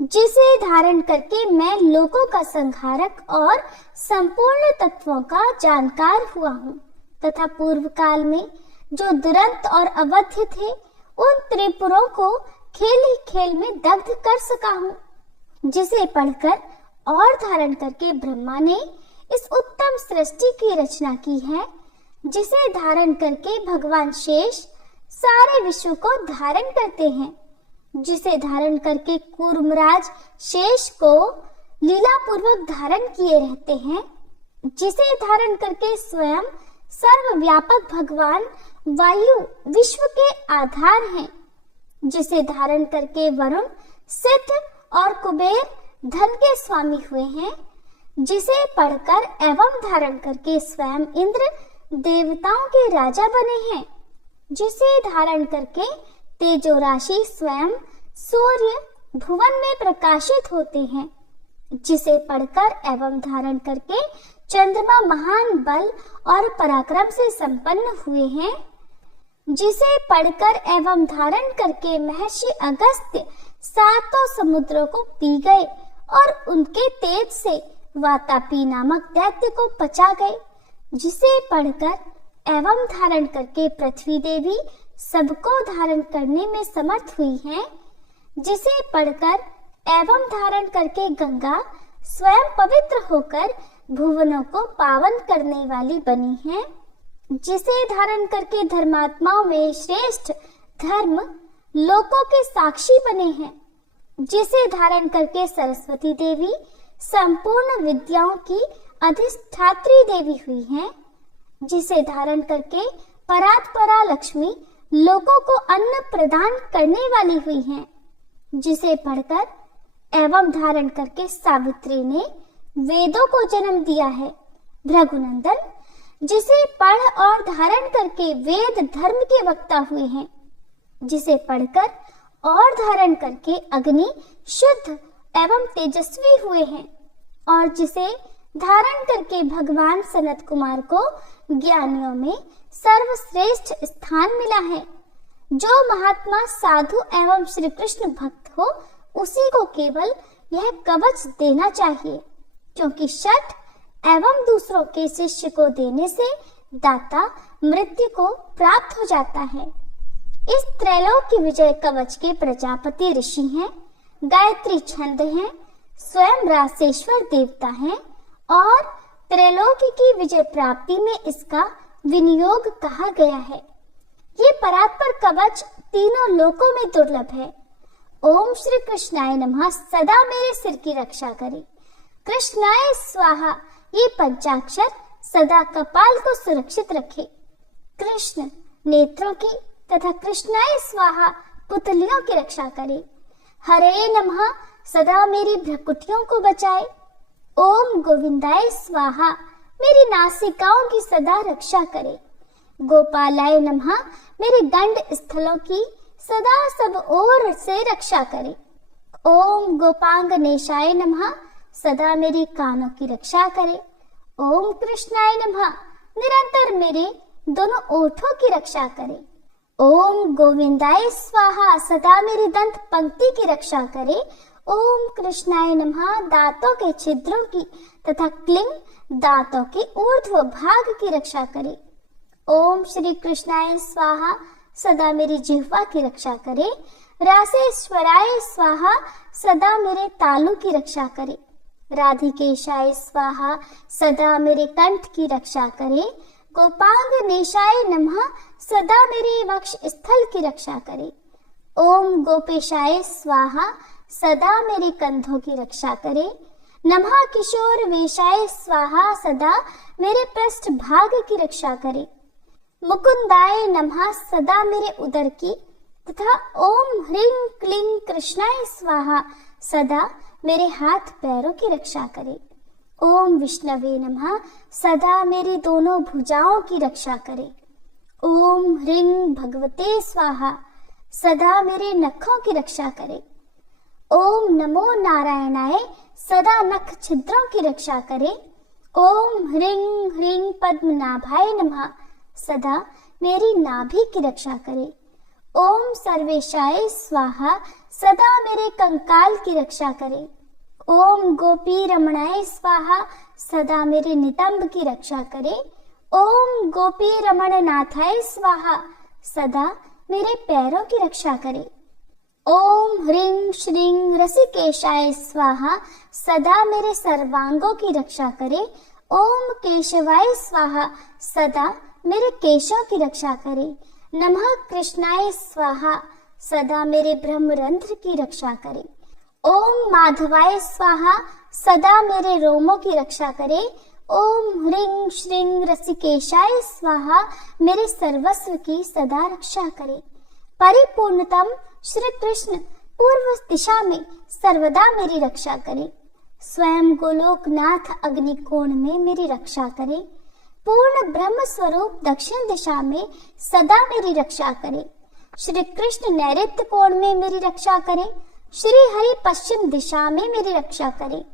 जिसे धारण करके मैं लोगों का संहारक और संपूर्ण तत्वों का जानकार हुआ हूँ तथा पूर्व काल में जो दुरंत और अवध्य थे उन त्रिपुरों को खेल ही खेल में दग्ध कर सका हूँ, जिसे पढ़कर और धारण करके ब्रह्मा ने इस उत्तम सृष्टि की रचना की है जिसे धारण करके भगवान शेष सारे विश्व को धारण करते हैं, जिसे धारण करके कूर्मराज शेष को लीला पूर्वक धारण किए रहते हैं, जिसे धारण करके स्वयं सर्वव्यापक भगवान वायु विश्व के आधार हैं, जिसे धारण करके वरुण सिद्ध और कुबेर धन के स्वामी हुए हैं, जिसे पढ़कर एवं धारण करके स्वयं इंद्र देवताओं के राजा बने हैं, जिसे धारण करके तेजो राशि स्वयं सूर्य भुवन में प्रकाशित होते हैं, जिसे पढ़कर एवं धारण करके चंद्रमा महान बल और पराक्रम से संपन्न हुए हैं, जिसे पढ़कर एवं धारण करके महर्षि अगस्त्य सातों समुद्रों को पी गए और उनके तेज से वातापी नामक दैत्य को पचा गए, जिसे पढ़कर एवं धारण करके पृथ्वी देवी सबको धारण करने में समर्थ हुई हैं, जिसे पढ़कर एवं धारण करके गंगा स्वयं पवित्र होकर भुवनों को पावन करने वाली बनी है, जिसे धारण करके धर्मात्माओं में श्रेष्ठ धर्म लोकों के साक्षी बने हैं, जिसे धारण करके सरस्वती देवी संपूर्ण विद्याओं की अधिष्ठात्री देवी हुई हैं, जिसे धारण करके परात्परा लक्ष्मी लोगों को अन्न प्रदान करने वाली हुई हैं, जिसे पढ़कर एवं धारण करके सावित्री ने वेदों को जन्म दिया है। भृगुनंदन, जिसे पढ़ और धारण करके वेद धर्म के वक्ता हुए हैं, जिसे पढ़कर और धारण करके अग्नि शुद्ध एवं तेजस्वी हुए हैं, और जिसे धारण करके भगवान सनत कुमार को ज्ञानियों में सर्वश्रेष्ठ स्थान मिला है। जो महात्मा साधु एवं श्री कृष्ण भक्त हो, उसी को केवल यह कवच देना चाहिए, क्योंकि शठ एवं दूसरों के शिष्य को देने से दाता मृत्यु को प्राप्त हो जाता है। इस त्रैलोक की विजय कवच के प्रजापति ऋषि हैं, गायत्री छंद हैं, स्वयं रासेश्वर देवता हैं, और त्रैलोकी की विजय प्राप्ति में इसका विनियोग कहा गया है। ये परात्पर कवच तीनों लोकों में दुर्लभ है। ओम श्री कृष्णाय नमः सदा मेरे सिर की रक्षा करे। कृष्णाय स्वाहा ये पंचाक्षर सदा कपाल को सुरक्षित रखे। कृष्ण नेत्रों की तथा कृष्णाय स्वाहा पुतलियों की रक्षा करे। हरे नमः सदा मेरी भ्रकुटियों को बचाए। ओम गोविंदाय स्वाहा मेरी नासिकाओं की सदा रक्षा करे। गोपालाय नमः मेरे दंड स्थलों की सदा सब ओर से रक्षा करे। ओम गोपांगनेशाय नमः सदा मेरी कानों की रक्षा करे। ओम कृष्णाय नमः निरंतर मेरे दोनों ओठों की रक्षा करे। ओम गोविंदाय स्वाहा सदा मेरी दंत पंक्ति की रक्षा करे। ओम कृष्णाय नमः दांतों के छिद्रों की तथा क्लिंग दांतों के ऊर्ध्व भाग की रक्षा करे। ओम श्री कृष्णाय स्वाहा सदा मेरी जिह्वा की रक्षा करे। रासेश्वराय स्वाहा सदा मेरे तालु की रक्षा करे। राधिकेशाय स्वाहा सदा मेरे कंठ की रक्षा करे। गोपांगनेशाय नमः सदा मेरे वक्ष स्थल की रक्षा करे। ओम गोपेशाय स्वाहा सदा मेरे कंधों की रक्षा करे। नमः किशोर वेशाय स्वाहा सदा मेरे पृष्ठ भाग की रक्षा करे। मुकुंदाय नमः सदा मेरे उदर की तथा ओम ह्रीं क्लीं कृष्णाय स्वाहा सदा मेरे हाथ पैरों की रक्षा करे। ओम विष्णवे नमः सदा मेरी दोनों भुजाओं की रक्षा करे। ओम ह्रीं भगवते स्वाहा सदा मेरे नखों की रक्षा करे। ओम नमो नारायणाय सदा नख छिद्रों की रक्षा करे। ओम ह्रीं ह्रीं पद्मनाभाय नमः सदा मेरी नाभि की रक्षा करे। ओम सर्वेशाय स्वाहा सदा मेरे कंकाल की रक्षा करे। ओम गोपी रमणाय स्वाहा सदा मेरे नितंब की रक्षा करे। ओम गोपी रमण नाथाय स्वाहा सदा मेरे पैरों की रक्षा करे। ओम ह्रीं श्रीं रसिकेशाय स्वाहा सदा मेरे सर्वांगों की रक्षा करे। ओम केशवाय स्वाहा सदा मेरे केशों की रक्षा करे। नमः कृष्णाय स्वाहा, सदा मेरे ब्रह्मरंध्र की रक्षा करे। ओम माधवाय स्वाहा, सदा मेरे रोमों की रक्षा करे। ओम ह्रीं श्रीं रसिकेशाय स्वाहा, मेरे सर्वस्व की सदा रक्षा करे। परिपूर्णतम श्री कृष्ण पूर्व दिशा में सर्वदा मेरी रक्षा करे। स्वयं गोलोकनाथ अग्निकोण में मेरी रक्षा करे। पूर्ण ब्रह्म स्वरूप दक्षिण दिशा में सदा मेरी रक्षा करे। श्री कृष्ण नैऋत्य कोण में मेरी रक्षा करे। श्री हरि पश्चिम दिशा में मेरी रक्षा करे।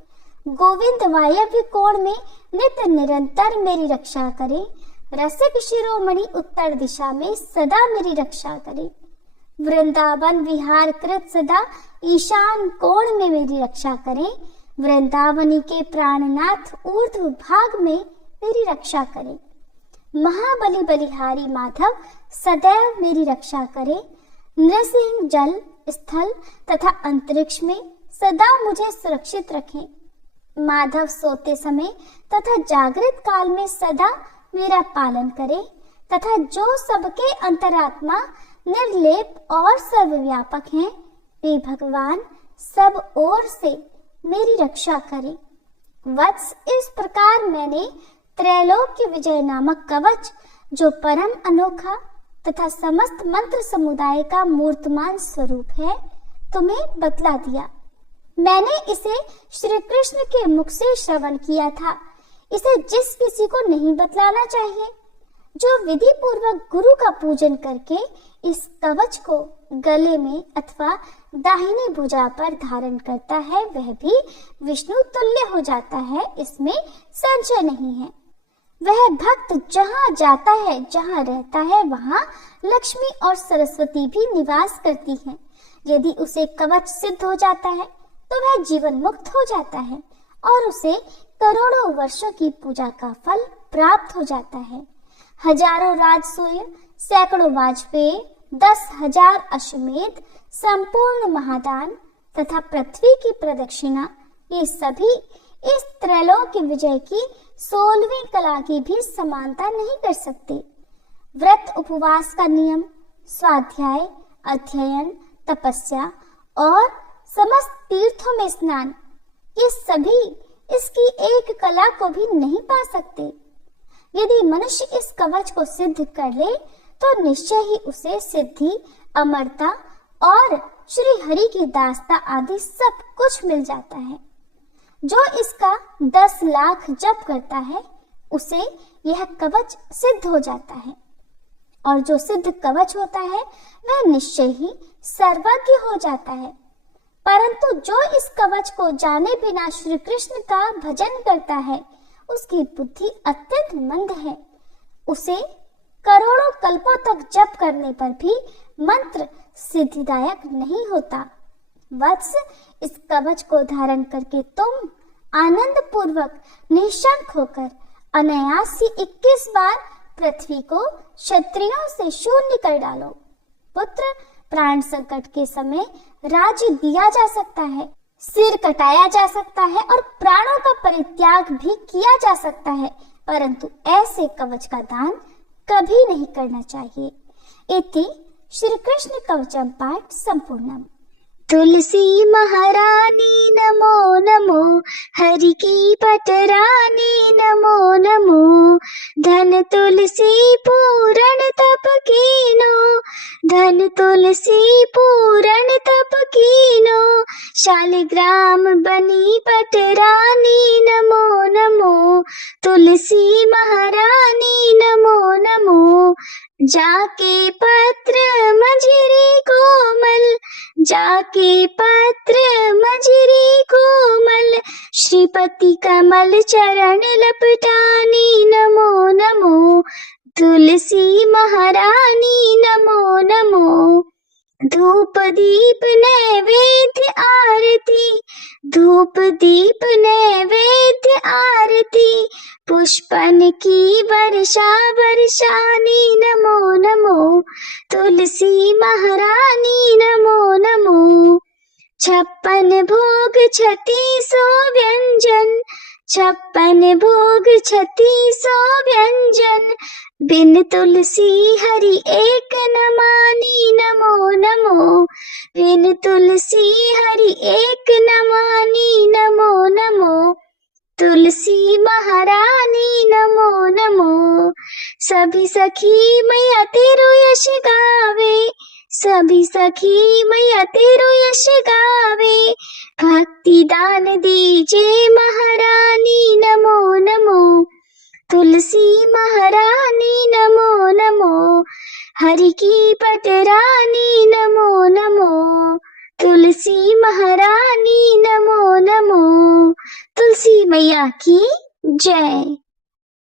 गोविंद वायव्य कोण में नित्य निरंतर मेरी रक्षा करे। रसिक शिरोमणि उत्तर दिशा में सदा मेरी रक्षा करे। वृंदावन विहार कृत सदा ईशान कोण में मेरी रक्षा करे। वृंदावनी के प्राणनाथ ऊर्ध्व भाग में मेरी रक्षा करे। महाबली बलिहारी माधव सदैव मेरी रक्षा करे। नृसिंह जल स्थल तथा अंतरिक्ष में सदा मुझे सुरक्षित रखें। माधव सोते समय तथा जागृत काल में सदा मेरा पालन करे तथा जो सबके अंतरात्मा निर्लेप और सर्वव्यापक हैं, वे भगवान सब ओर से मेरी रक्षा करे। वत्स, इस प्रकार मैंने त्रैलोक्य विजय नामक कवच, जो परम अनोखा तथा समस्त मंत्र समुदाय का मूर्तमान स्वरूप है, तुम्हें बतला दिया। मैंने इसे श्री कृष्ण के मुख से श्रवण किया था। इसे जिस किसी को नहीं बतलाना चाहिए। जो विधि पूर्वक गुरु का पूजन करके इस कवच को गले में अथवा दाहिनी भुजा पर धारण करता है, वह भी विष्णु तुल्य हो जाता है, इसमें संशय नहीं है। वह भक्त जहाँ जाता है, जहाँ रहता है, वहाँ लक्ष्मी और सरस्वती भी निवास करती हैं। यदि उसे कवच सिद्ध हो जाता है तो वह जीवन मुक्त हो जाता है और उसे करोड़ों वर्षों की पूजा का फल प्राप्त हो जाता है। हजारों राजसूय, सैकड़ों वाजपेयी, 10,000 अश्वमेध, संपूर्ण महादान तथा पृथ्वी की प्रदक्षिणा, ये सभी इस त्रैलोक्य विजय की 16वीं कला की भी समानता नहीं कर सकते। व्रत उपवास का नियम, स्वाध्याय, अध्ययन, तपस्या और समस्त तीर्थों में स्नान, ये सभी इसकी एक कला को भी नहीं पा सकते। यदि मनुष्य इस कवच को सिद्ध कर ले तो निश्चय ही उसे सिद्धि, अमरता और श्री हरि की दास्ता आदि सब कुछ मिल जाता है। जो इसका 10 लाख जप करता है, उसे यह कवच सिद्ध हो जाता है। और जो सिद्ध कवच होता है वह निश्चय ही सर्वज्ञ हो जाता है। परंतु जो इस कवच को जाने बिना श्री कृष्ण का भजन करता है, उसकी बुद्धि अत्यंत मंद है। उसे करोड़ों कल्पों तक जप करने पर भी मंत्र सिद्धिदायक नहीं होता। वत्स, इस कवच को धारण करके तुम आनंद पूर्वक निशंक होकर अनायास ही 21 बार पृथ्वी को क्षत्रियों से शून्य कर डालो। पुत्र, प्राण संकट के समय राज्य दिया जा सकता है, सिर कटाया जा सकता है और प्राणों का परित्याग भी किया जा सकता है, परंतु ऐसे कवच का दान कभी नहीं करना चाहिए। इति श्री कृष्ण कवचम पाठ संपूर्णम। तुलसी महारानी नमो नमो, हरि की पटरानी नमो नमो। धन तुलसी पूरण तप कीनो, धन तुलसी पूरण तप कीनो। शालिग्राम बनी पटरानी नमो नमो, तुलसी महारानी नमो नमो। जाके पत्र मंजरी कोमल, जाके पत्र मंजरी कोमल। श्रीपति कमल चरण लपटानी नमो नमो, तुलसी महारानी नमो नमो। धूप दीप नैवेद्य आरती, धूप दीप नैवेद्य आरती। पुष्पन की वर्षा वर्षानी नमो नमो, तुलसी महारानी नमो नमो। 56 भोग 3600 व्यंजन, 56 भोग 3600 व्यंजन। बिन तुलसी हरि एक न मानी, नमो नमो। बिन तुलसी हरि एक न मानी, नमो नमो। तुलसी महारानी नमो नमो। सभी सखी मैया तेरो यश गावे, सभी सखी मैया तेरो यश गावे। भक्ति दान दीजे महारानी नमो नमो। तुलसी महारानी नमो नमो। हरि की पटरानी नमो नमो। तुलसी महारानी नमो नमो। तुलसी मैया की जय।